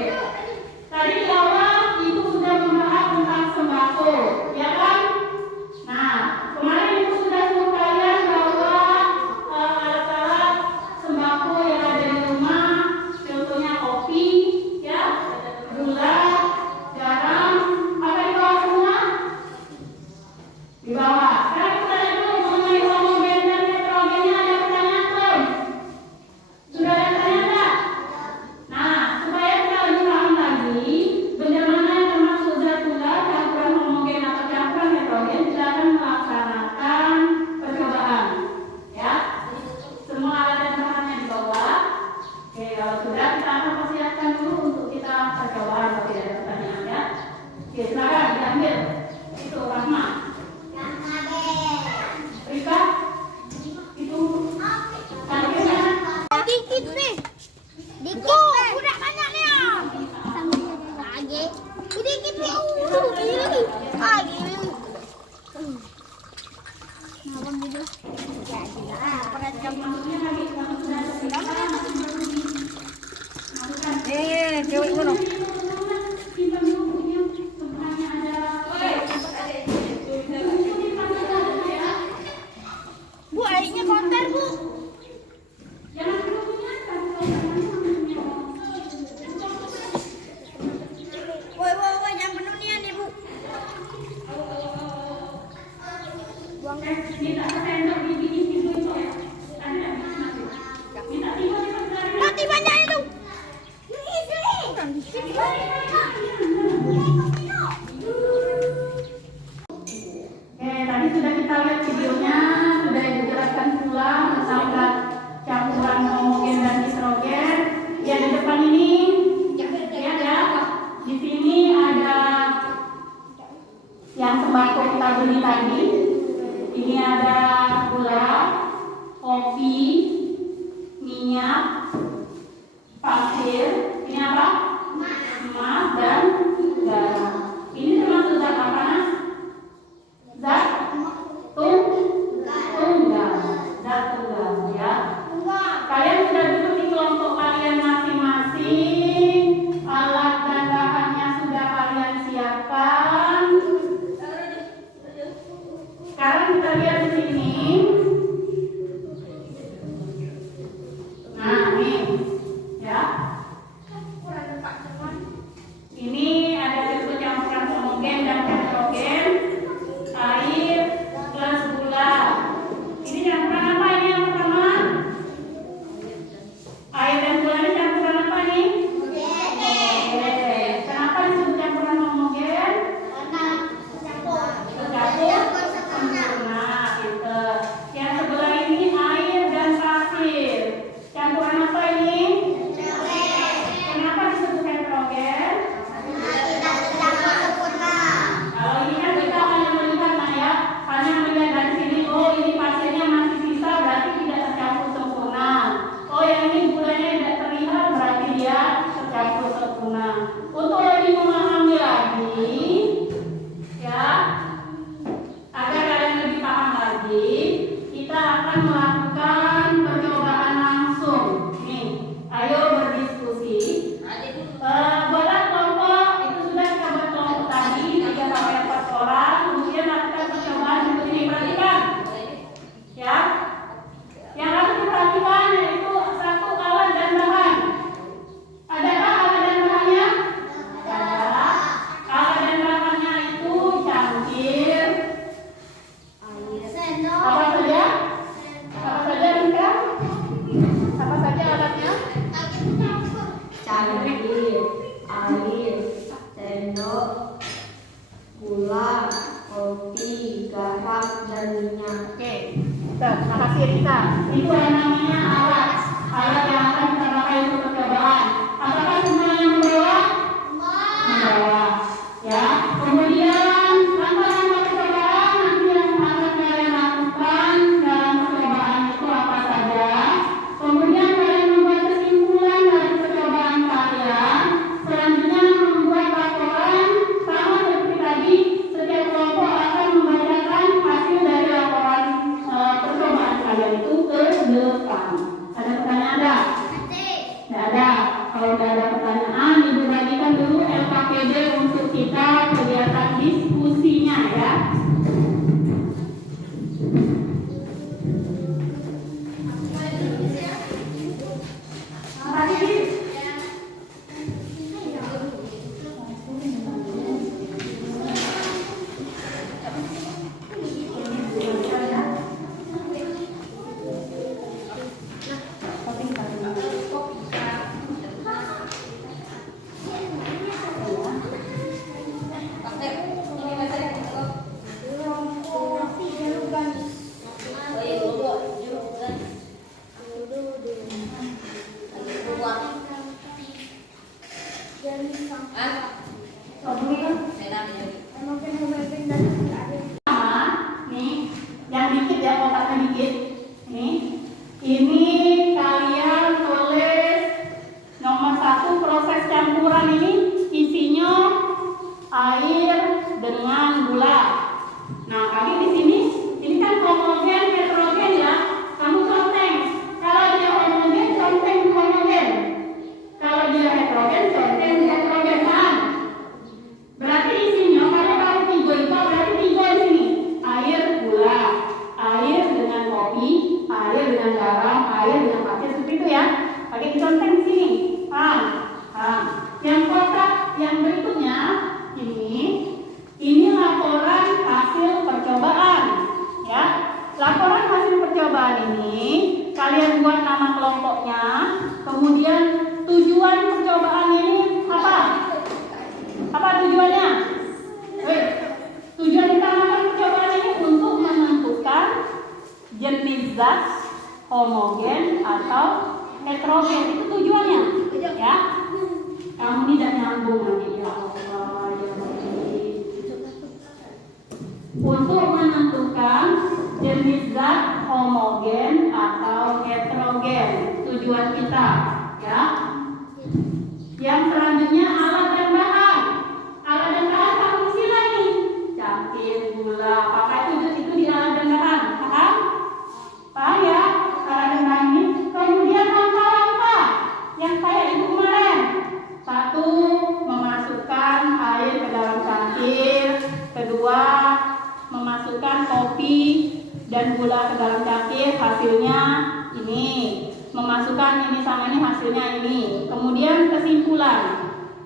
Tadi di awal ibu sudah membahas tentang sembako, ya kan? Nah, kemarin ibu sudah suruh kalian bahwa alat-alat sembako yang ada di rumah, contohnya kopi, ya, gula, garam, apa di bawah semua? Di bawah. Sekarang kita lihat dulu mengenai homogen dan nitrogennya, ada pertanyaan belum? Sudah ada pertanyaan enggak? Nah, supaya kita lebih paham lagi benda mana yang termasuk zat tunggal, campuran homogen atau campuran nitrogen, kita akan melaksanakan percobaan. Ya, semua alat dan bahannya di bawah. Oke, kalau sudah kita akan persiapkan dulu untuk kita percobaan. Kalau tidak ada pertanyaan ya. Oke, silakan diambil. Itu Rahma. Rika, itu targetnya. Dikit nih. Dikit. Udah banyak nih. Lagi. Dikit nih. Lagi. Ngapa gitu? Ya, pada Masuknya lagi, kalau sudah selesai, masukkan. Cewek kono. Simpan dulu bukunya, sebenarnya ada. Bu, airnya kotor, Bu. Jangan bukunya, Woi, jangan penuh nih, Bu. minta sendok dibikin tisu itu ya. Ada minta tisu dari Nanti banyak itu. Oke, tadi sudah kita lihat videonya, sudah dijelaskan pula tentang campuran homogen dan nitrogen. Ya, di depan ini lihat ya, di sini ada yang sembako kita beli tadi. Ini ada gula, kopi, minyak, pasir, ini apa? Emas dan garam. Ini termasuk zat apa, Nas? Zat tunggal. Zat tunggal ya. Kalian sudah duduk di kelompok kalian masing-masing. Alat dan bahannya sudah kalian siapkan. Sekarang kita lihat di sini. Nah, nih ya. Ini ada tipe campuran homogen dan heterogen, air plus gula. Ini campuran apa ini yang pertama? Air dan gula ini campuran apa nih? Kenapa disebut campuran homogen? gula, kopi, garam, dan minyak. Oke, terima kasih Rita. Itu yang namanya alat yang akan kita pakai untuk percobaan. Apakah semuanya membawa? Membawa. Ya. Kemudian rangkaian percobaan nanti yang akan kalian lakukan dalam percobaan itu apa saja. Kemudian kalian membuat kesimpulan dari percobaan kalian. Selanjutnya membuat laporan sama seperti tadi. Setiap kelompok akan membacakan hasil dari laporan percobaan kalian itu ke depan. Ada pertanyaan enggak? Tidak ada. Kalau tidak ada pertanyaan, Ibu bagikan dulu LKPD untuk kita kegiatan diskusinya ya. Nih, yang dikit ya, kotaknya dikit. Ini kalian tulis nomor 1 proses campuran ini isinya air dengan gula. Nah, kali di sini, ini kan homogen heterogen ya. Kamu conteng. Kalau dia homogen, conteng homogen. Kalau dia heterogen, conteng heterogen. Paham? Berarti isinya kalau tahu 3 itu berarti 3 di sini. Air, gula, air dengan kopi, air dengan garam, air dengan pasir, seperti itu ya. Pakai diconteng di sini. Paham? Paham. Yang kotak yang berikutnya ini laporan hasil percobaan ya. Laporan hasil percobaan ini kalian buat nama kelompoknya, kemudian tujuan percobaan ini apa? Apa tujuannya? Tujuan kita melakukan percobaan ini untuk menentukan jenis zat homogen atau heterogen. Itu tujuannya, ya. Kamu tidak nyambung nanti ya Allah, ya Rabbi. Untuk menentukan jenis zat homogen atau heterogen, tujuan kita, ya. Yang selanjutnya alat dan bahan. Alat dan bahan kamu isi lagi. Cangkir, gula, pakai itu di alat dan bahan. Paham? Paham ya? Alat dan bahan ini. Kemudian langkah-langkah yang kayak ibu kemarin. 1. Memasukkan air ke dalam cangkir. 2. Memasukkan kopi dan gula ke dalam cangkir. Hasilnya ini. Memasukkan ini sama ini, hasilnya ini. Kemudian kesimpulan.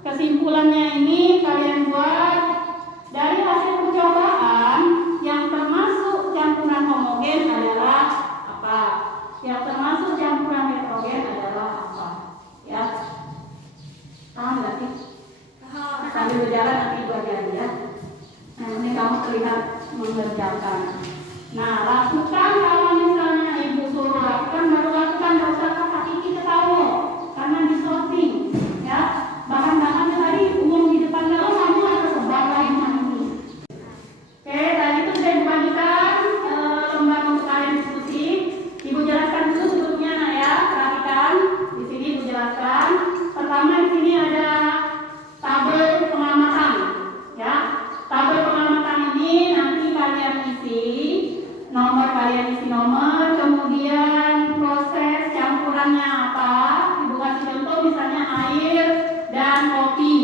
Kesimpulannya ini kalian buat dari hasil percobaan yang termasuk campuran homogen adalah apa? Yang termasuk campuran heterogen adalah apa? Ya. Paham nggak sih? Sambil berjalan nanti ibu ajarin ya. Nah, ini kamu terlihat mengerjakan. Nah, lakukan kalau misalnya ibu suruh lakukan, baru lakukan, nggak usah kakak Kiki ketawa karena di sorting ya. Bahan-bahannya tadi umum di depan kalau kamu harus sebar lagi nanti. Oke, tadi itu saya bagikan lembar untuk kalian diskusi. Ibu jelaskan dulu sebelumnya, nah ya, perhatikan. Di sini ibu jelaskan. Pertama di sini ada tabel pengamatan, ya. Tabel pengamatan ini nanti kalian isi nomor, kemudian proses campurannya apa. Ibu kasih contoh misalnya air dan kopi.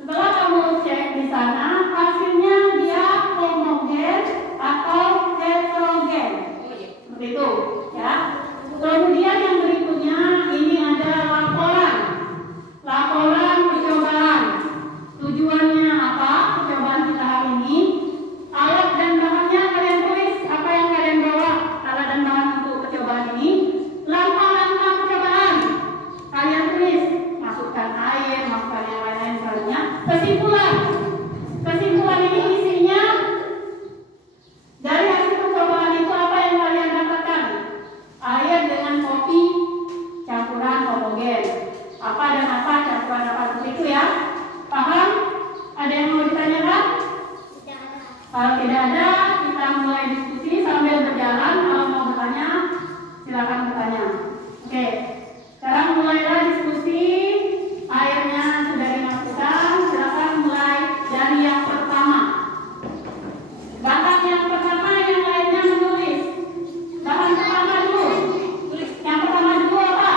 Setelah kamu cek di sana, hasilnya dia homogen atau heterogen. Seperti itu, ya. Kemudian yang berikutnya ini ada laporan. Laporan percobaan. Tujuannya apa? Percobaan kita hari ini. Alat dan bahannya kalian tulis apa yang kalian bawa. Alat Kalau tidak ada, kita mulai diskusi sambil berjalan. Kalau mau bertanya, silakan bertanya. Oke, sekarang mulailah diskusi. Airnya sudah dimasukkan. Silakan mulai dari yang pertama. Bahan yang pertama, yang lainnya menulis. Bahan pertama dulu. Yang pertama dulu apa?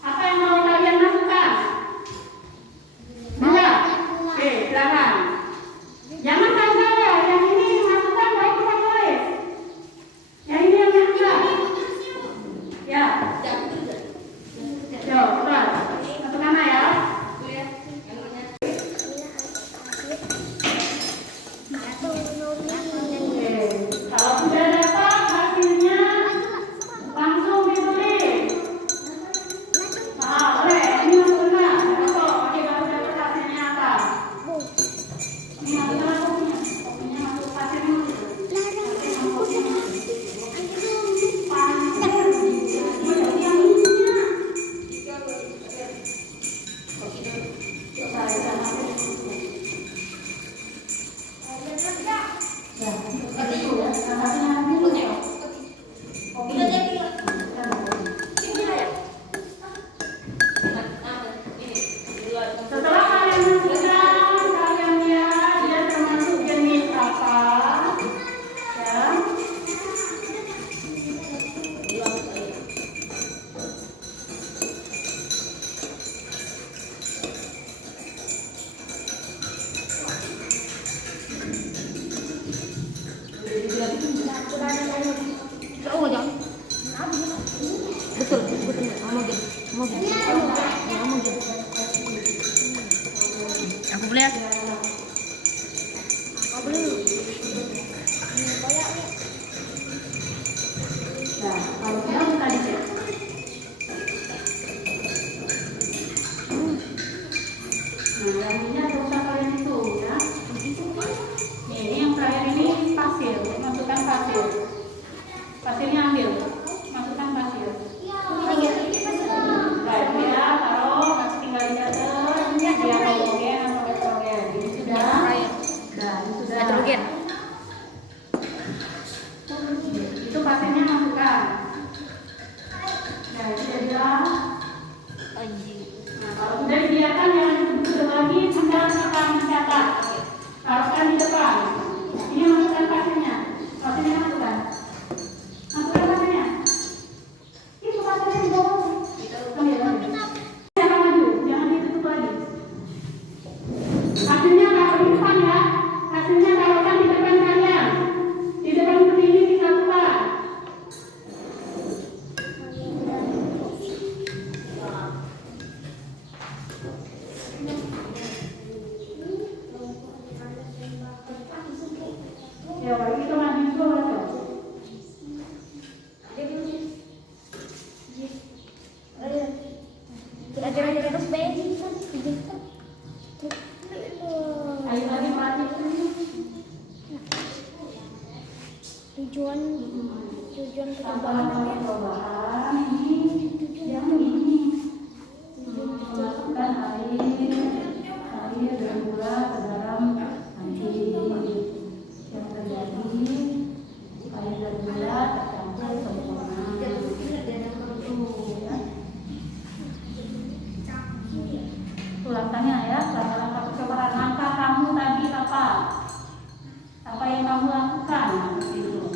Apa yang mau kalian masukkan? Dua. Oke, silakan. Jangan gagal, yang ini masukkan baru kita tulis. Yang ini yang kedua. Ya. Yo, cepat. Masukkan ya. Oke. Kalau sudah dapat hasilnya, langsung ditulis. Nah, boleh. Ini masukkan. Oke, baru dapat hasilnya apa? Ini masukkan kopinya. Kopinya masuk hasilnya. Setelah kalian masukkan, kalian lihat dia termasuk jenis apa, ya. Aku boleh. Nah, kalau sudah kita dicek. Nah, yang ini ada usah kalian itu, ya. Nih, ini yang terakhir ini pasir, masukkan pasir. Pasirnya ambil, masukkan pasir. Baik, ya, taruh, nanti tinggal dicatat. Biar homogen atau heterogen. Ini sudah. Nah, ini sudah. Heterogen. Itu pasirnya masukkan. Nah, ini sudah. Nah, kalau sudah dibiarkan jangan ditutup lagi, tinggal kita mencatat. Taruhkan di depan. Ini masukkan pasirnya. Pasirnya masukkan. Masukkan pasirnya. Itu pasirnya di bawah. Ambil. Jangan maju, jangan ditutup lagi. Hasilnya kalau di depan ya. Hasilnya taruhkan di depan kalian. Di depan seperti ini disatukan. Ya, kita maju dulu aja. Ayo lagi perhatikan. Tujuan Tambahan percobaan ini yang ini masukkan air dan gula ke dalam nanti yang terjadi air dan gula tercampur sempurna. Ulang tanya ya, langkah percobaan. Langkah kamu tadi apa? Apa yang kamu lakukan? Itu.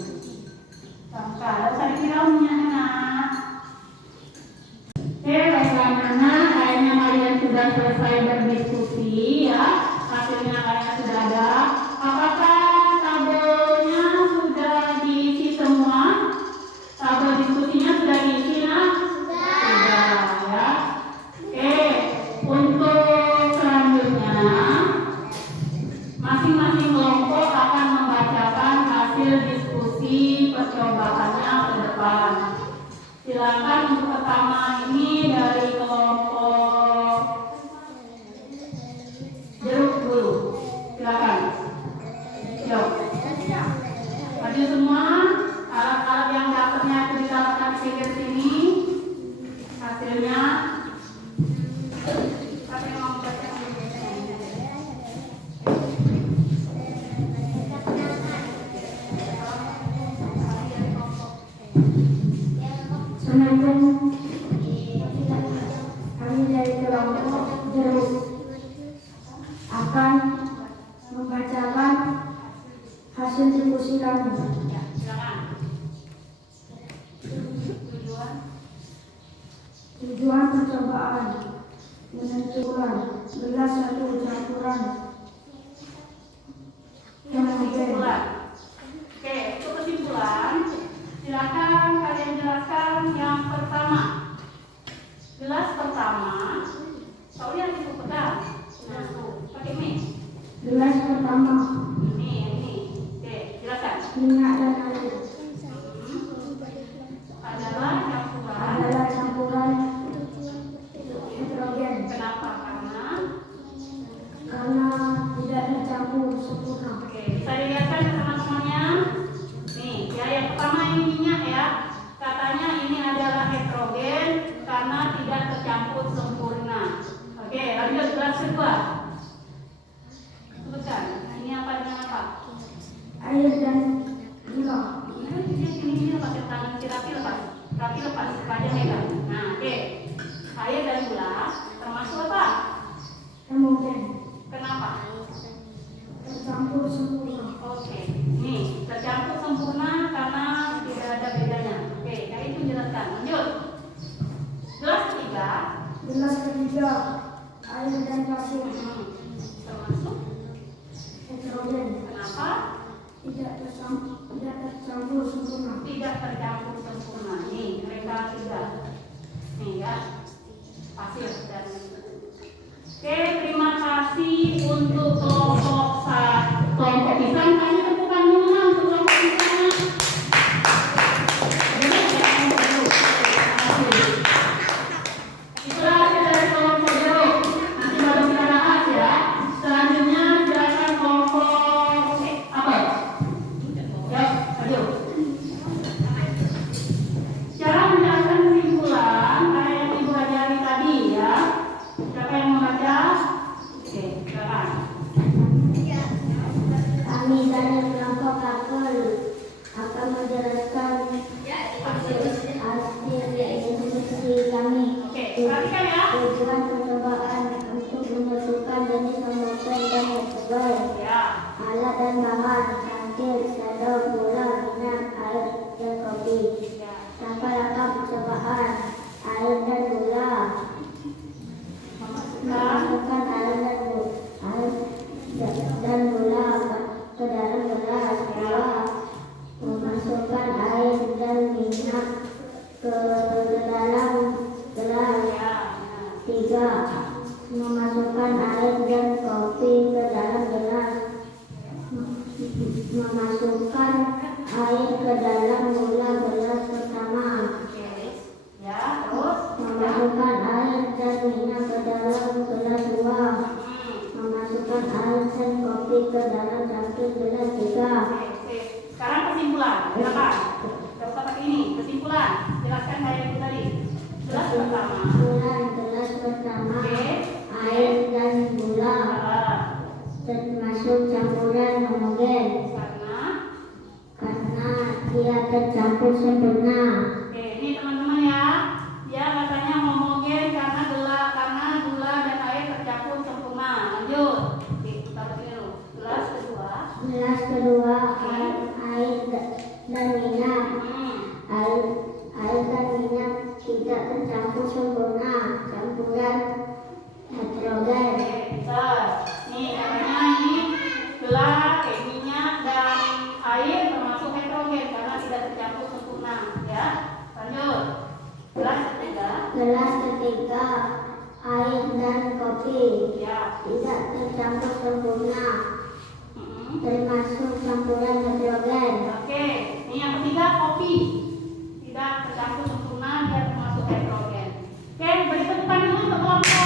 Langkah, ada usah dikiraunya anak. Oke, baiklah anak, kayaknya kalian sudah selesai berdiskusi ya. Hasilnya kalian sudah ada. Apakah tabelnya sudah diisi semua? Tabel diskusinya sudah diisi nak? Sudah ya. Oke, untuk selanjutnya masing-masing kelompok akan membacakan hasil diskusi percobaannya ke depan. Silakan untuk pertama ini dari kelompok jeruk dulu. Silakan. Yuk. Maju semua. Alat-alat yang dapatnya itu ditaruhkan di sini. Hasilnya. Siapa yang mau baca? Assalamualaikum. Kami dari kelompok Jeruk akan membacakan hasil diskusi kami. Ya, silakan. Tujuan percobaan menentukan gelas satu campuran yang Kesimpulan. Oke, untuk kesimpulan, silakan kalian jelaskan yang pertama. Gelas pertama, soalnya itu pegang. Nah, tuh, pakai mic. Gelas pertama Ini. Oke, jelaskan. minyak dan air Adalah campuran. nitrogen Kenapa? karena tidak tercampur sempurna. Oke, bisa dilihatkan ke teman-temannya. Nih, ya yang pertama ini minyak ya. Katanya ini adalah heterogen karena tidak tercampur sempurna. Oke, lanjut gelas kedua. Sebutkan. Ini apa dengan apa? Air dan gula. Ini lepas tangan si Raffi lepas. Raffi lepas, Raja megang. Nah, oke. Air dan gula termasuk apa? Homogen Kenapa? tercampur sempurna. Oke, nih tercampur sempurna karena tidak ada bedanya. Oke, yang itu jelaskan. Lanjut. Gelas ketiga, Gelas ketiga air dan pasir termasuk. heterogen Kenapa? tidak tercampur sempurna. Tidak tercampur sempurna. Nih mereka tiga. Nih ya, pasir dan. Oke, terima kasih untuk kelompok pisang. Kami tepukan dulu untuk kelompok pisang. Itulah hasil dari kelompok jeruk. Nanti baru kita bahas ya. Selanjutnya silakan kelompok apa? Ya, ayo. Cara menjelaskan kesimpulan kayak yang Ibu ajari tadi ya. Siapa yang membaca? Oke, silakan. Kami dari kelompok Kakul akan menjelaskan hasil diskusi kami. Oke, perhatikan ya. Tujuan percobaan untuk menentukan jenis homogen dan heterogen, Ya. alat dan bahan, cangkir, sendok, gula, minyak, air, dan kopi. Ya. Langkah-langkah percobaan: air dan gula. Masukkan air dan gula ke dalam gelas. 2. Memasukkan air dan minyak ke dalam gelas. Ya. 3. Memasukkan air dan kopi ke dalam gelas. Memasukkan air ke dalam gula gelas pertama. Oke. Ya, terus. Memasukkan air dan minyak ke dalam gelas 2. Memasukkan air dan kopi ke dalam cangkir gelas 3. Oke. Sekarang kesimpulan. Silakan. Gak usah pakai ini. Kesimpulan. Jelaskan kayak itu tadi. Gelas pertama. Gelas pertama Oke. air dan gula termasuk campuran homogen karena dia tercampur sempurna. Oke, ini teman-teman ya. Ya katanya homogen karena gula dan air tercampur sempurna. Lanjut. Oke, kita baca dulu. Gelas kedua. Gelas kedua air dan minyak. Air dan minyak tidak tercampur sempurna, campuran heterogen. Oke, bisa. Nih katanya ini gelas, minyak dan air termasuk heterogen karena tidak tercampur sempurna. Ya. Lanjut. Gelas ketiga. Gelas ketiga air dan kopi Ya. tidak tercampur sempurna, Mm-mm. termasuk campuran heterogen. Oke, ini yang ketiga kopi tidak tercampur sempurna, dia termasuk heterogen. Oke, beri tepukan dulu untuk kelompok.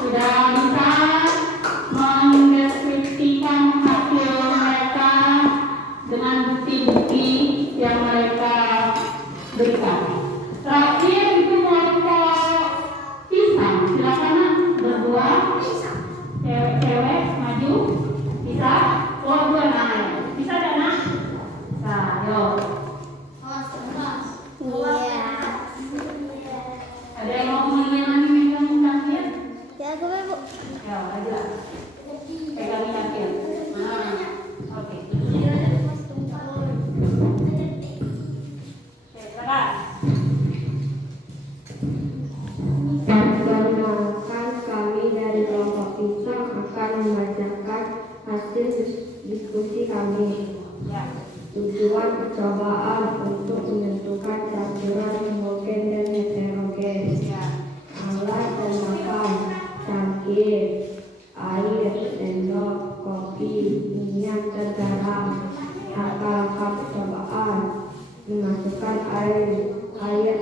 Sudah bisa mendeskripsikan hasil mereka dengan bukti-bukti yang mereka berikan. Terakhir itu kelompok pisang, silakan berdua. Cewek maju? Bisa? Oh, dua naik. Bisa tidak nak? Nah, yuk. Iya. Ada yang mau megang kaki? Ya, aku mau, Bu. Ya, aja. Pegangin kaki. Nah, oke. Oke, silakan. Perkenalkan, kami dari kelompok Pincang akan membacakan hasil diskusi kami. Ya. Tujuan percobaan untuk menentukan campuran homogen dan heterogen. Ya. Alat dan bahan: cangkir, air, sendok, kopi, minyak, dan garam. Langkah-langkah percobaan: memasukkan air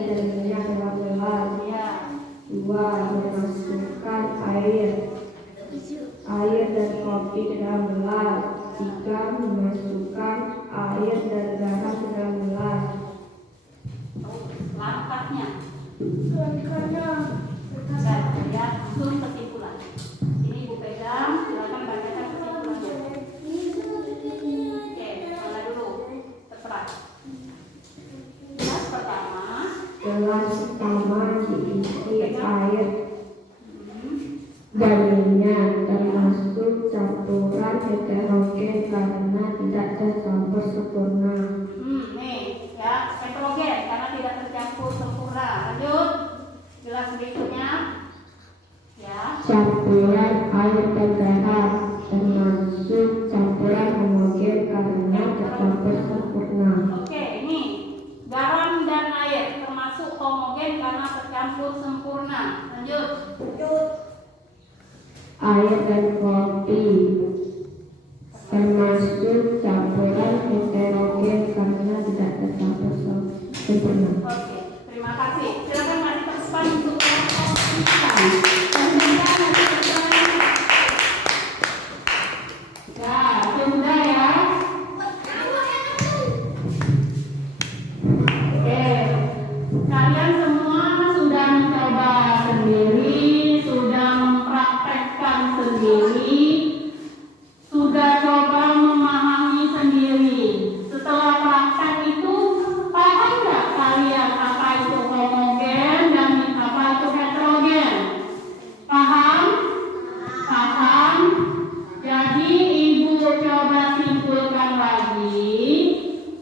dan minyak dalam gelas. Ya. 2. Memasukkan air dan kopi ke dalam gelas. 3. Memasukkan air dan garam ke dalam gelas. Langkahnya. Dan ya, langsung kesimpulan. Ini Ibu pegang, silakan bacakan kesimpulannya. Oke, mana dulu? Terserah. Kelas pertama. Gelas pertama diisi air dan minyak, termasuk campuran heterogen karena tidak tercampur sempurna. Nih, ya, heterogen karena tidak tercampur sempurna. Lanjut. Gelas berikutnya. Ya. Campuran air dan garam, termasuk campuran homogen karena tercampur sempurna. Oke, ini garam dan air termasuk homogen karena tercampur sempurna. Lanjut. Air dan kopi, termasuk campuran heterogen karena tidak tercampur sempurna. Oke, terima kasih. Silakan mari tersepan untuk kelompok Pincang. Ya, sudah ya. Oke, kalian semua sudah mencoba sendiri, sudah mempraktekkan sendiri, sudah coba memahami sendiri. Setelah praktek itu, paham nggak kalian apa itu homogen dan apa itu heterogen? Paham? Paham? Jadi Ibu coba simpulkan lagi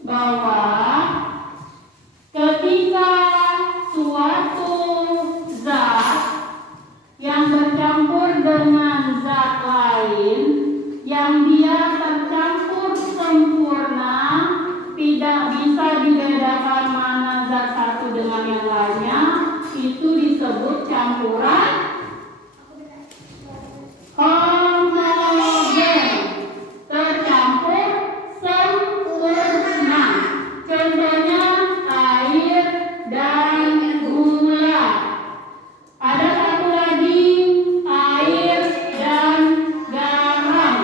bahwa ketika suatu zat yang bercampur dengan zat lain yang dia tercampur sempurna, tidak bisa dibedakan mana zat satu dengan yang lainnya, itu disebut campuran homogen, tercampur sempurna. Contohnya air dan gula. Ada satu lagi, air dan garam.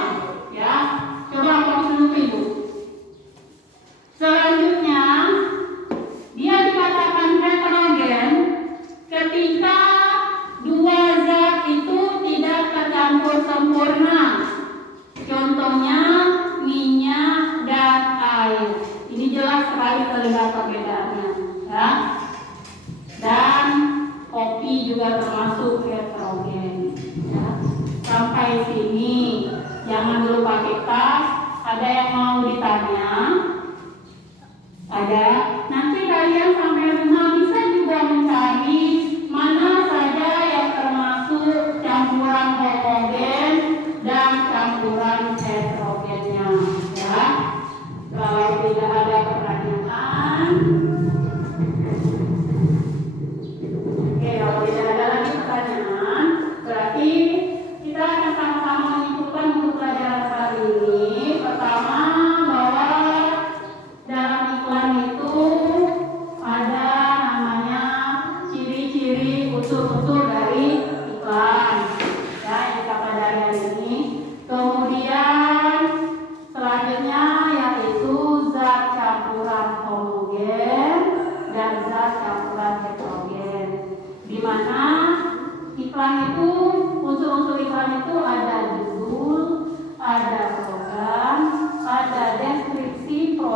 Ya, coba fokus dulu Ibu. Selanjutnya, dia dikatakan heterogen ketika dua zat itu tidak tercampur sempurna. Contohnya minyak dan air. Ini jelas sekali terlihat perbedaannya, ya. Dan kopi juga termasuk heterogen. Ya. Sampai sini, jangan dulu pakai tas. Ada yang mau ditanya? Ada. Nanti kalian sampai rumah bisa juga mencari mana saja yang termasuk campuran homogen dan campuran heterogennya. Ya. Kalau tidak ada pertanyaan, oke, kalau tidak ada lagi pertanyaan, berarti kita akan sama-sama menyimpulkan untuk pelajaran kali ini. Pertama, bahwa dalam iklan itu ada namanya ciri-ciri unsur-unsur dari iklan. Ya, yang kita pelajari hari ini. Kemudian selanjutnya yaitu zat campuran homogen dan zat campuran heterogen. Di mana iklan itu, unsur-unsur iklan itu ada judul,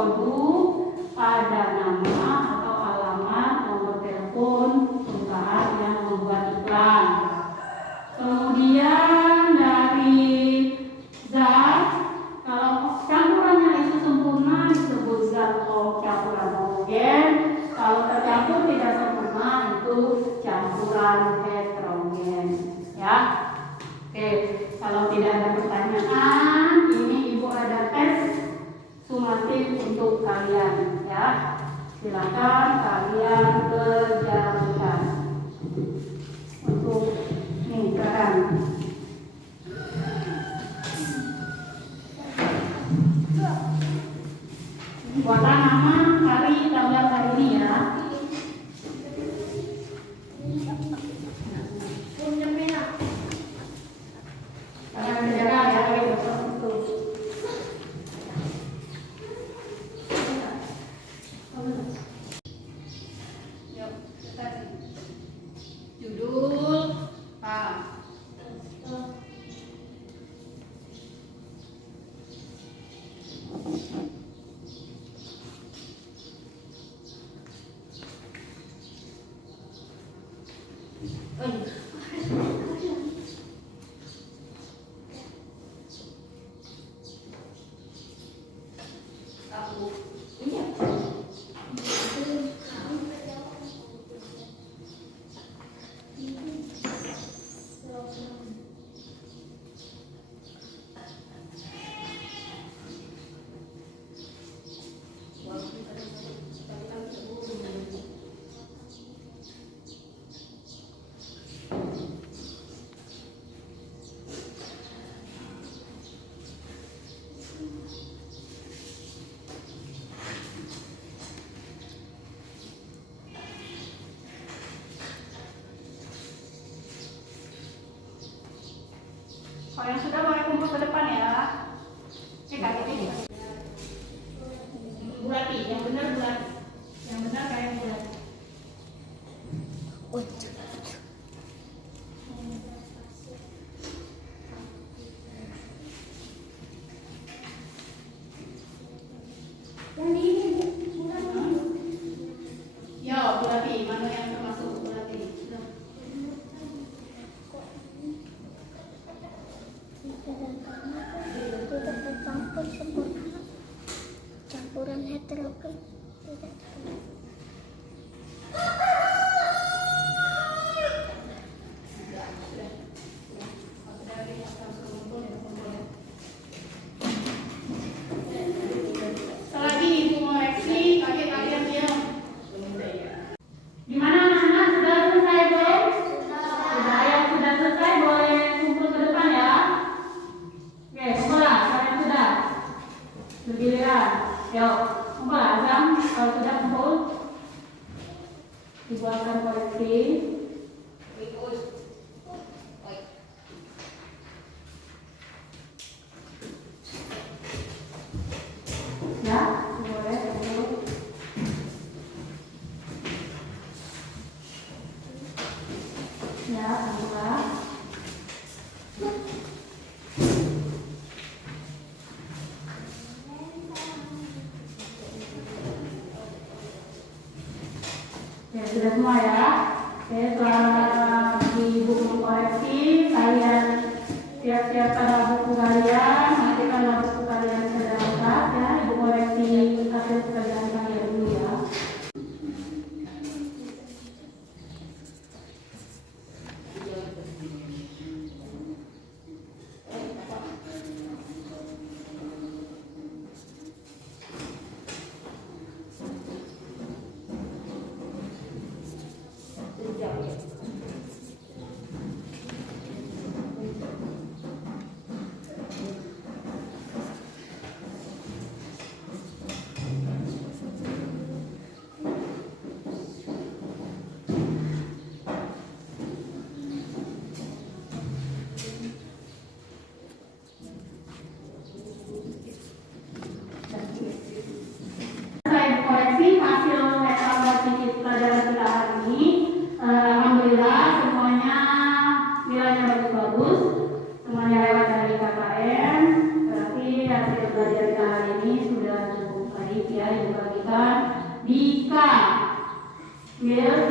produk pada nama atau alamat nomor telepon perusahaan yang membuat iklan. Kemudian dari zat, kalau campurannya itu sempurna disebut zat campuran homogen. Kalau tercampur tidak sempurna itu campuran heterogen. Ya, oke. Kalau tidak ada pertanyaan, ini ibu ada tes sumatif untuk kalian. Ya, silakan kalian kerjakan untuk kan. Buatlah nama, hari, tanggal hari ini ya. Kalian kerjakan ya, gitu. Yuk, judul apa? Kalau yang sudah boleh kumpul ke depan ya. Kaki ini. Bulati, yang benar bulati. Yang benar kayak bulati. Ya, bulati, mana yang termasuk bulati? Campuran heterogen. Selagi ibu mengoreksi, kalian diam. Gimana anak-anak, sudah selesai belum? Sudah, yang sudah selesai boleh kumpul ke depan ya. Oke, kumpullah, kalian sudah bergiliran. Yuk, kumpullah Azam, kalau sudah kumpul ibu akan koreksi. Ya, boleh kumpul. Ya, kumpullah. Ya, sudah semua ya. Oke, setelah ibu mengkoreksi, kalian siap-siap pada buku kalian, matikanlah buku kalian sedang saat ya. Ibu koreksi hasil pekerjaan kalian dulu ya.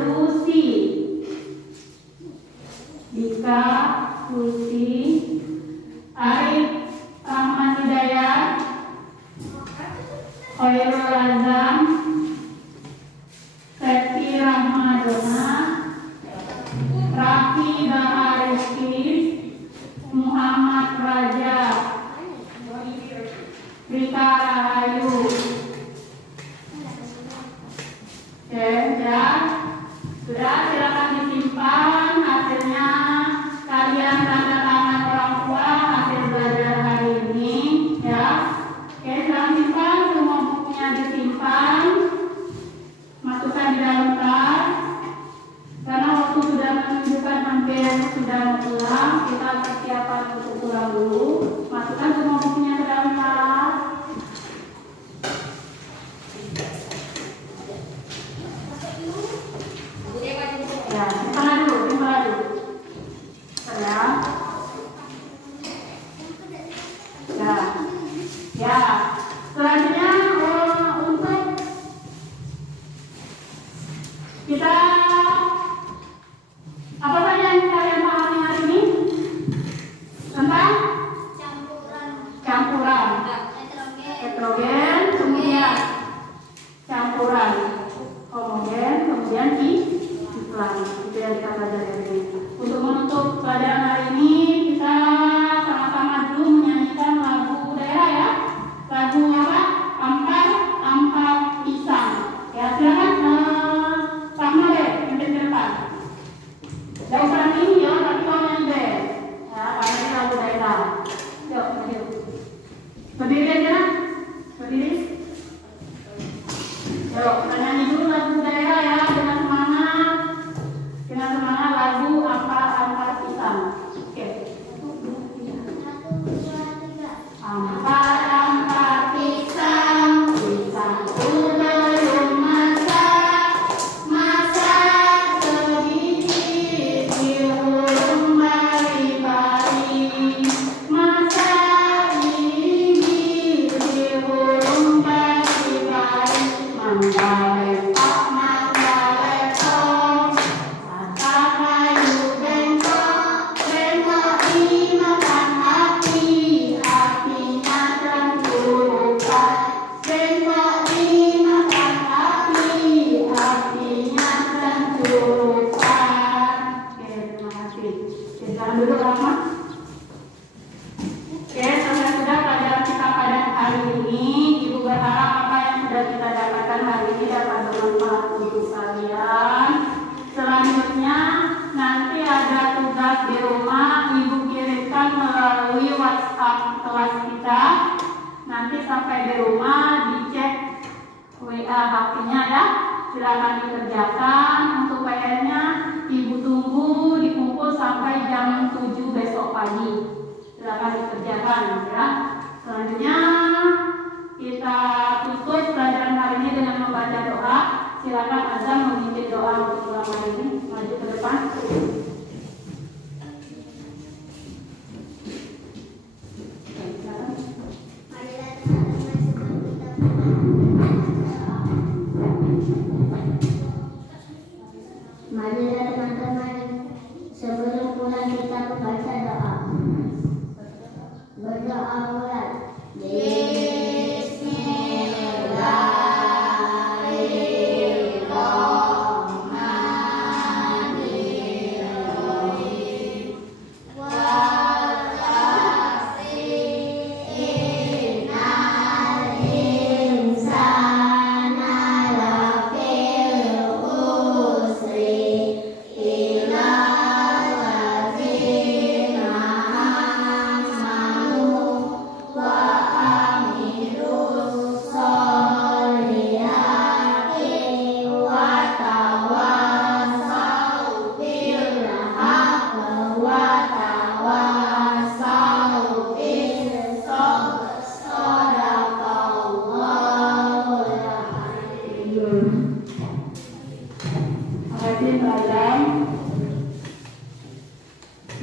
Lucy. Dika, Lucy, Arif Rahman Hidayat, Khairul Azam, Septi Rahmadona, Raffi Baharizki, Muhammad Raja, Rika Rahayu. Oke, ya. Sudah, silakan disimpan hasilnya. Kalian tanda tangan orang tua hasil belajar hari ini, ya. Oke, silakan simpan, semua bukunya disimpan. Masukkan di dalam tas. Karena waktu sudah menunjukkan hampir sudah mau pulang, kita persiapan untuk pulang dulu. Masukkan semua bukunya ke dalam tas. Ya, simpan dulu. Ya. Ya. Selanjutnya untuk kita apa saja yang kalian pahami hari ini tentang campuran heterogen, kemudian campuran homogen, kemudian iklan. Itu yang kita pelajari hari ini. Untuk menutup pelajaran hari ini, kita sama-sama dulu menyanyikan lagu daerah, ya. Lagu apa? Ampat pisang. Ya, silakan sama deh yang di depan. Gak usah nyanyi ya, tapi kau nyanyi deh. Ya, karena ini lagu daerah. Yuk, maju. Berdiri aja. Berdiri. Yuk, kita nyanyi dulu lagu daerah, ya, dengan semangat. Dengan semangat lagu ampat pisang. Oke. Ampat pisang, pisangku belum masak, masak sedikit diulung bari-bari, masak gigi diulung bari-bari, mangga lepak, mangga lepok, kata kayu bengkok, bengkok dimakan api, apinya tengkurupan, bengkok dimakan api, apinya tengkurupan. Oke, terima kasih. Oke, jangan duduk lama. Oke, selesai sudah pelajaran kita pada hari ini. Ibu berharap apa yang sudah kita dapatkan hari ini dapat bermanfaat untuk kalian. Selanjutnya nanti ada tugas di rumah, Ibu kirimkan melalui WhatsApp kelas kita. Nanti sampai di rumah dicek WA HP-nya, ya. Silakan dikerjakan. Untuk PR-nya Ibu tunggu dikumpul sampai jam 7 besok pagi. Silakan dikerjakan, ya. Selanjutnya kita tutup pelajaran hari ini dengan membaca doa. Silakan azan memimpin doa untuk pulang hari ini. Maju ke depan. Marilah teman-teman, sebelum pulang kita membaca doa. Berdoa mulai.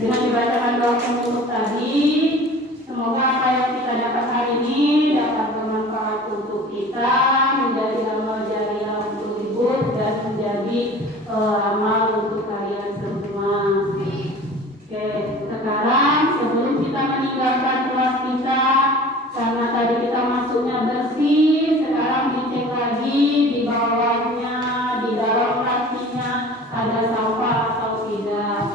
Dengan dibacakan doa penutup tadi, semoga apa yang kita dapat hari ini dapat bermanfaat untuk kita, menjadi amal jariah untuk ibu dan menjadi beramal untuk kalian semua. Oke, sekarang sebelum kita meninggalkan kelas kita, karena tadi kita masuknya bersih, sekarang dicek lagi di bawahnya, di dalam kakinya ada sampah atau tidak.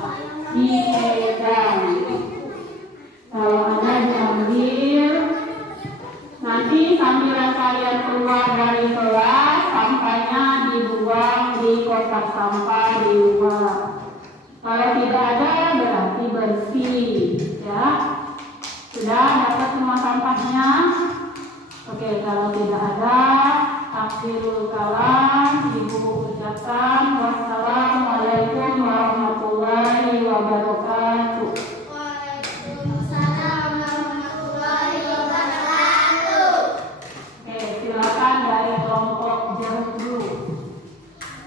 Dipegang. Kalau ada diambil. Nanti sambilan kalian keluar dari kelas, sampahnya dibuang di kotak sampah di luar. Kalau tidak ada berarti bersih, ya. Sudah dapat semua sampahnya? Oke, kalau tidak ada, akhirul kalam, ibu ucapkan wassalamualaikum warahmatullahi wabarakatuh. Waalaikumsalam warahmatullahi wabarakatuh. Oke, silakan dari kelompok Jambu.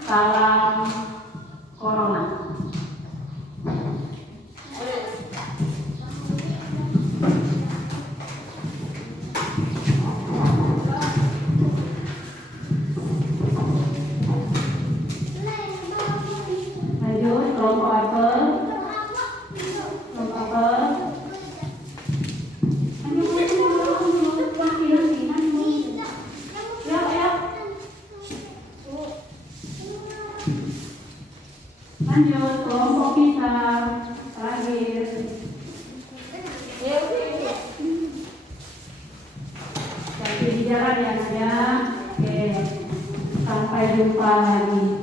Salam Corona. Lanjut, kelompok apa? Kelompok apa? Lanjut, kelompok kita terakhir. Jadi di jalan ya, ya. Oke, sampai jumpa lagi.